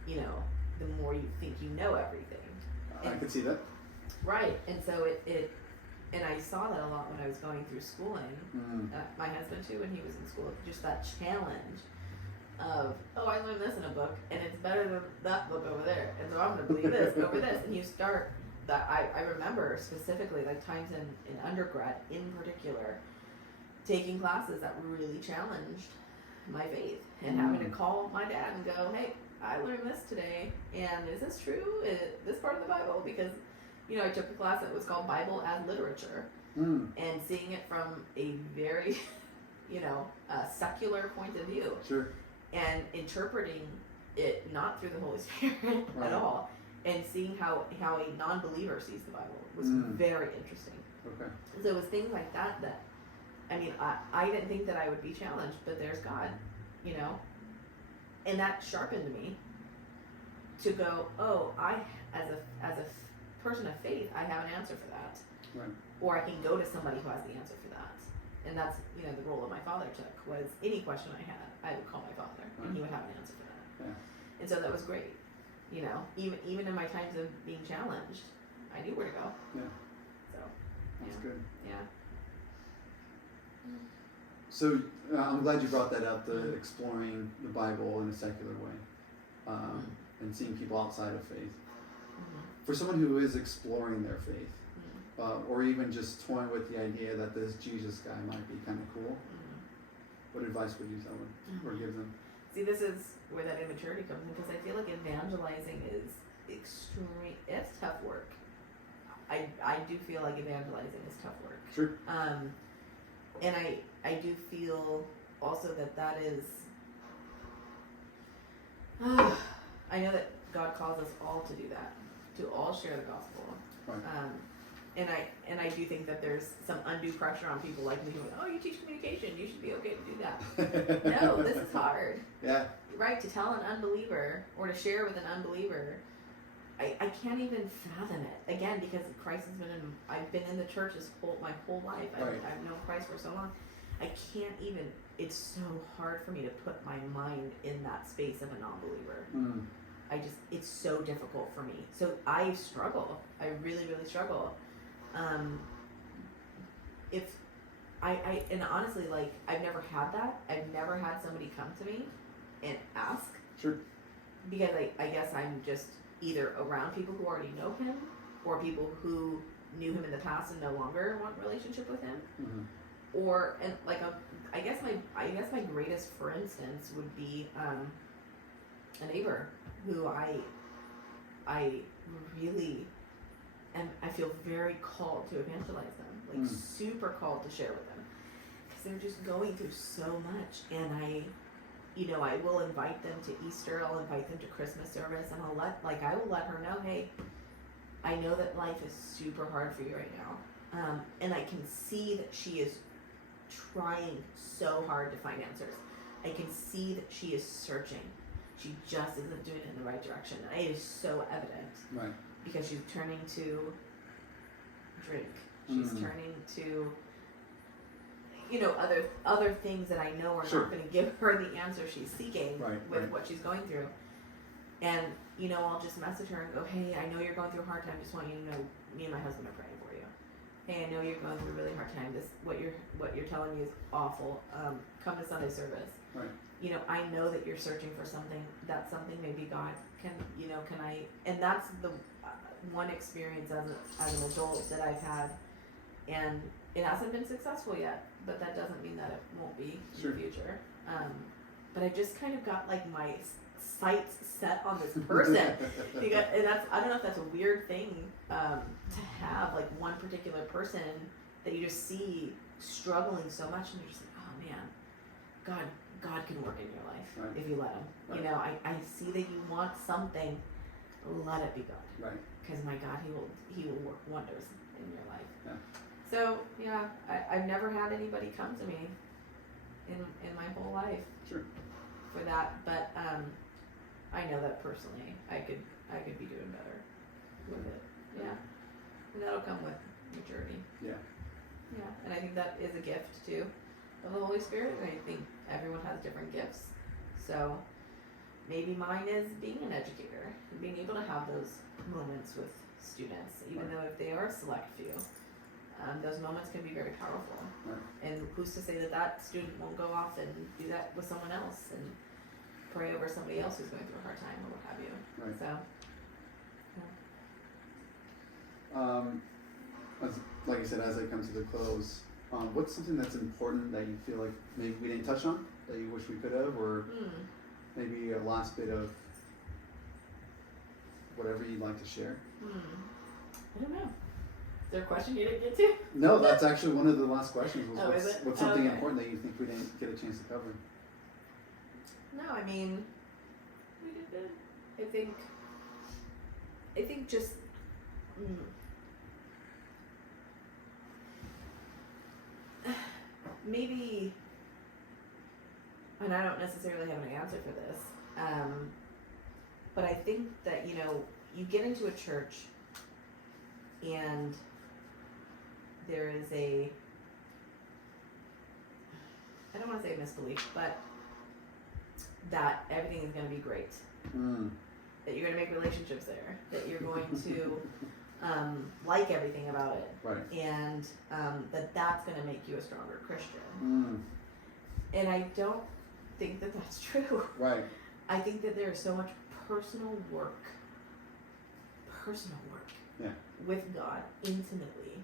you know, the more you think you know everything. I could see that. Right, and so and I saw that a lot when I was going through schooling. My husband too, when he was in school, just that challenge of, oh, I learned this in a book, and it's better than that book over there, and so I'm going to believe this over this, and you start that. I remember specifically like times in undergrad in particular, taking classes that really challenged my faith, and having to call my dad and go, hey, I learned this today, and is this true? Is this part of the Bible? Because, you know, I took a class that was called Bible as Literature, and seeing it from a very, you know, secular point of view. Sure. And interpreting it not through the Holy Spirit at all, and seeing how a non-believer sees the Bible was very interesting. Okay. So it was things like that I mean, I didn't think that I would be challenged, but there's God, you know, and that sharpened me to go, oh, I as a person of faith, I have an answer for that, right. Or I can go to somebody who has the answer for that, and that's, you know, the role that my father took was any question I had, I would call my father, and he would have an answer for that. Yeah. And so that was great. You know, even in my times of being challenged, I knew where to go. Yeah. So. That's good. Yeah. So I'm glad you brought that up, the exploring the Bible in a secular way, and seeing people outside of faith. For someone who is exploring their faith, or even just toying with the idea that this Jesus guy might be kind of cool, what advice would you tell them or give them? See, this is where that immaturity comes in, because I feel like evangelizing is it's tough work. I do feel like evangelizing is tough work. Sure. And I do feel also that is, I know that God calls us all to do that, to all share the gospel. Right. And I do think that there's some undue pressure on people like me who go, oh, you teach communication, you should be okay to do that. No, this is hard. Yeah. Right, to tell an unbeliever or to share with an unbeliever, I can't even fathom it. Again, because Christ has been I've been in the church my whole life. Right. I've known Christ for so long. I can't even, it's so hard for me to put my mind in that space of a non-believer. It's so difficult for me. So I struggle. I really, really struggle. And honestly, like, I've never had that. I've never had somebody come to me and ask. Sure. Because I guess I'm just either around people who already know him, or people who knew him in the past and no longer want a relationship with him. Or, and like, I guess my greatest, for instance, would be a neighbor who I really I feel very called to evangelize them, like super called to share with them, because they're just going through so much. And I will invite them to Easter, I'll invite them to Christmas service, and I will let her know, hey, I know that life is super hard for you right now, and I can see that she is trying so hard to find answers. I can see that she is searching. she just isn't doing it in the right direction. And it is so evident. Right. Because she's turning to drink. She's turning to, you know, other things that I know are not going to give her the answer she's seeking with what she's going through. And, you know, I'll just message her and go, hey, I know you're going through a hard time. Just want you to know, me and my husband are praying for you. Hey, I know you're going through a really hard time. This what you're telling me is awful. Come to Sunday service. Right. You know, I know that you're searching for something. That's something maybe God can I, and that's the one experience as an adult that I've had, and it hasn't been successful yet, but that doesn't mean that it won't be in the future. But I just kind of got like my sights set on this person, because, and that's, I don't know if that's a weird thing to have, like one particular person that you just see struggling so much, and you're just like, oh man, God can work in your life if you let him. You know, I see that you want something, let it be God. Right. Because my God, he will work wonders in your life. Yeah. So yeah, I've never had anybody come to me in my whole life for that, but I know that personally I could be doing better with it. Yeah. And that'll come with maturity. Yeah. Yeah. And I think that is a gift too of the Holy Spirit. And I think everyone has different gifts. So maybe mine is being an educator and being able to have those moments with students, even though if they are a select few, those moments can be very powerful. And who's to say that student won't go off and do that with someone else and pray over somebody else who's going through a hard time or what have you. So, like I said, as I come to the close, what's something that's important that you feel like maybe we didn't touch on that you wish we could have, or maybe a last bit of whatever you'd like to share? I don't know. Is there a question you didn't get to? No, that's actually one of the last questions. Was what's something important that you think we didn't get a chance to cover? No, I mean, we did good. I think just maybe, and I don't necessarily have an answer for this, but I think that, you know, you get into a church and there is I don't want to say misbelief, but that everything is going to be great. That you're going to make relationships there. That you're going to like everything about it. Right. And that's going to make you a stronger Christian. And I don't think that that's true. Right. I think that there is so much personal work with God intimately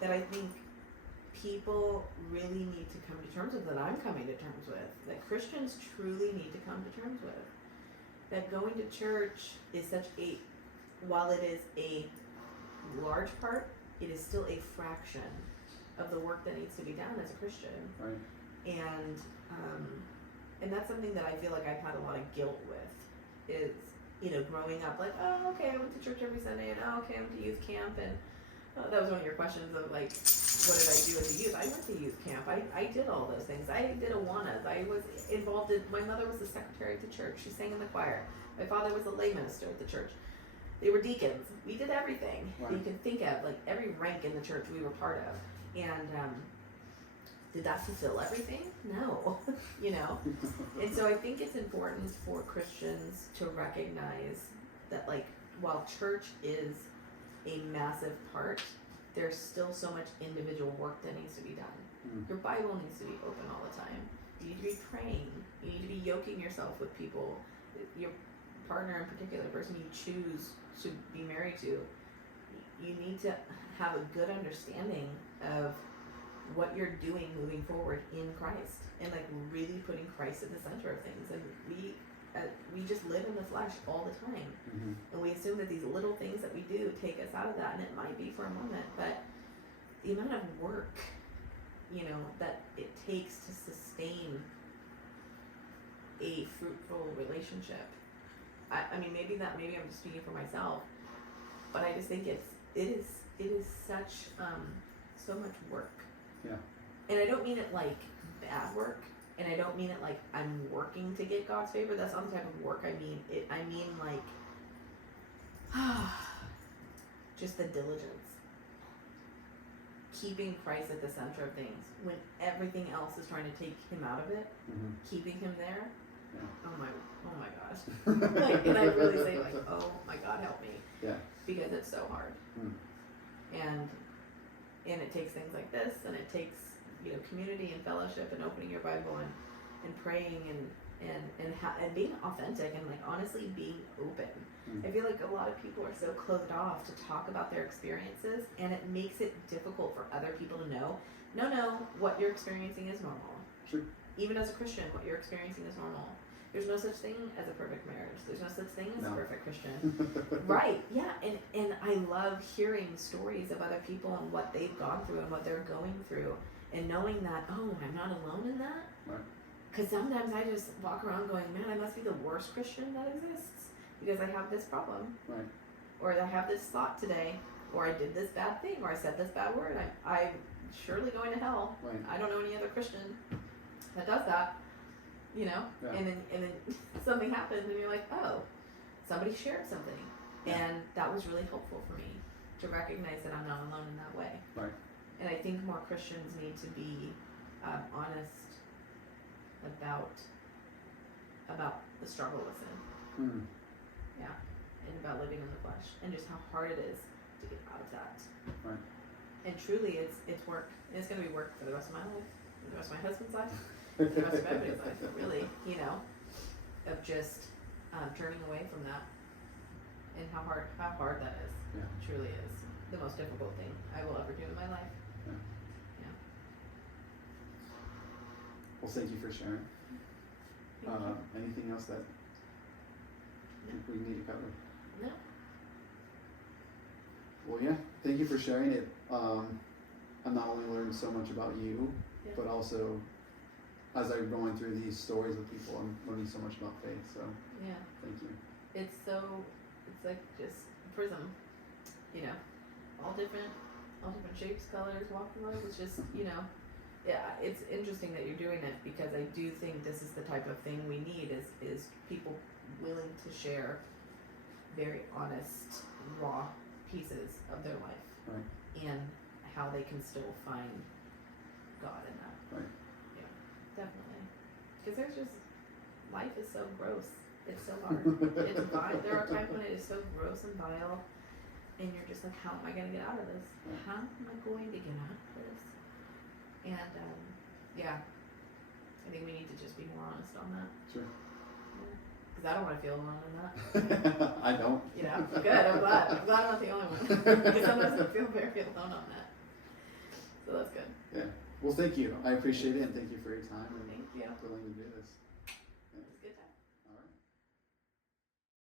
that I think people really need to come to terms with, that I'm coming to terms with, that Christians truly need to come to terms with. That going to church is while it is a large part, it is still a fraction of the work that needs to be done as a Christian. Right. And that's something that I feel like I've had a lot of guilt with, is, you know, growing up, like, oh, okay, I went to church every Sunday, and oh, okay, I went to youth camp, and that was one of your questions of, like, what did I do as a youth? I went to youth camp. I did all those things. I did Awanas. I was involved in, my mother was the secretary of the church. She sang in the choir. My father was a lay minister at the church. They were deacons. We did everything that you can think of, like every rank in the church we were part of. And did that fulfill everything? No, you know. And so I think it's important for Christians to recognize that, like, while church is a massive part, there's still so much individual work that needs to be done. Your Bible needs to be open all the time. You need to be praying. You need to be yoking yourself with people. Your partner, in particular, the person you choose to be married to, you need to have a good understanding of what you're doing moving forward in Christ, and like really putting Christ at the center of things. And we just live in the flesh all the time, and we assume that these little things that we do take us out of that, and it might be for a moment, but the amount of work, you know, that it takes to sustain a fruitful relationship. I mean, maybe I'm just speaking for myself, but I just think it is such so much work. Yeah. And I don't mean it like bad work, And I don't mean it like I'm working to get God's favor. That's not the type of work I mean. I mean like just the diligence. Keeping Christ at the center of things when everything else is trying to take him out of it. Keeping him there. Yeah. Oh my gosh. Like, and I really say like, oh my God, help me. Yeah. Because it's so hard. And it takes things like this, and it takes, you know, community and fellowship and opening your Bible and praying and being authentic and like honestly being open. I feel like a lot of people are so closed off to talk about their experiences, and it makes it difficult for other people to know. No, what you're experiencing is normal. Sure. Even as a Christian, what you're experiencing is normal. There's no such thing as a perfect marriage. There's no such thing as a perfect Christian. Right, yeah. And I love hearing stories of other people and what they've gone through and what they're going through. And knowing that, oh, I'm not alone in that. Right. Because sometimes I just walk around going, man, I must be the worst Christian that exists. Because I have this problem. Right. Or I have this thought today. Or I did this bad thing. Or I said this bad word. I'm surely going to hell. Right. I don't know any other Christian that does that. You know, yeah. and then something happens and you're like, oh, somebody shared something. Yeah. And that was really helpful for me to recognize that I'm not alone in that way. Right. And I think more Christians need to be honest about the struggle with sin. Yeah. And about living in the flesh and just how hard it is to get out of that. Right. And truly it's work. And it's going to be work for the rest of my life, for the rest of my husband's life. The rest of everybody's life, really, you know, of just turning away from that, and how hard that is. Yeah. It truly is the most difficult thing I will ever do in my life. Yeah. Well, thank you for sharing. Anything else that we need to cover? No. Well, yeah. Thank you for sharing it. I not only learned so much about you, but also, as I'm going through these stories with people, I'm learning so much about faith. So yeah, thank you. It's like just a prism, you know, all different shapes, colors, walks of life. It's just, you know, yeah. It's interesting that you're doing it because I do think this is the type of thing we need is people willing to share very honest, raw pieces of their life, right, and how they can still find God in that. right. Definitely. Because there's just, life is so gross. It's so hard. It's vile. There are times when it is so gross and vile, and you're just like, how am I going to get out of this? How am I going to get out of this? And, yeah. I think we need to just be more honest on that. Sure. Because I don't want to feel alone in that. I don't. You know? Good. I'm glad. I'm not the only one. Because sometimes I feel very alone on that. So that's good. Yeah. Well, thank you. I appreciate it, and thank you for your time and Thank you. willing to do this.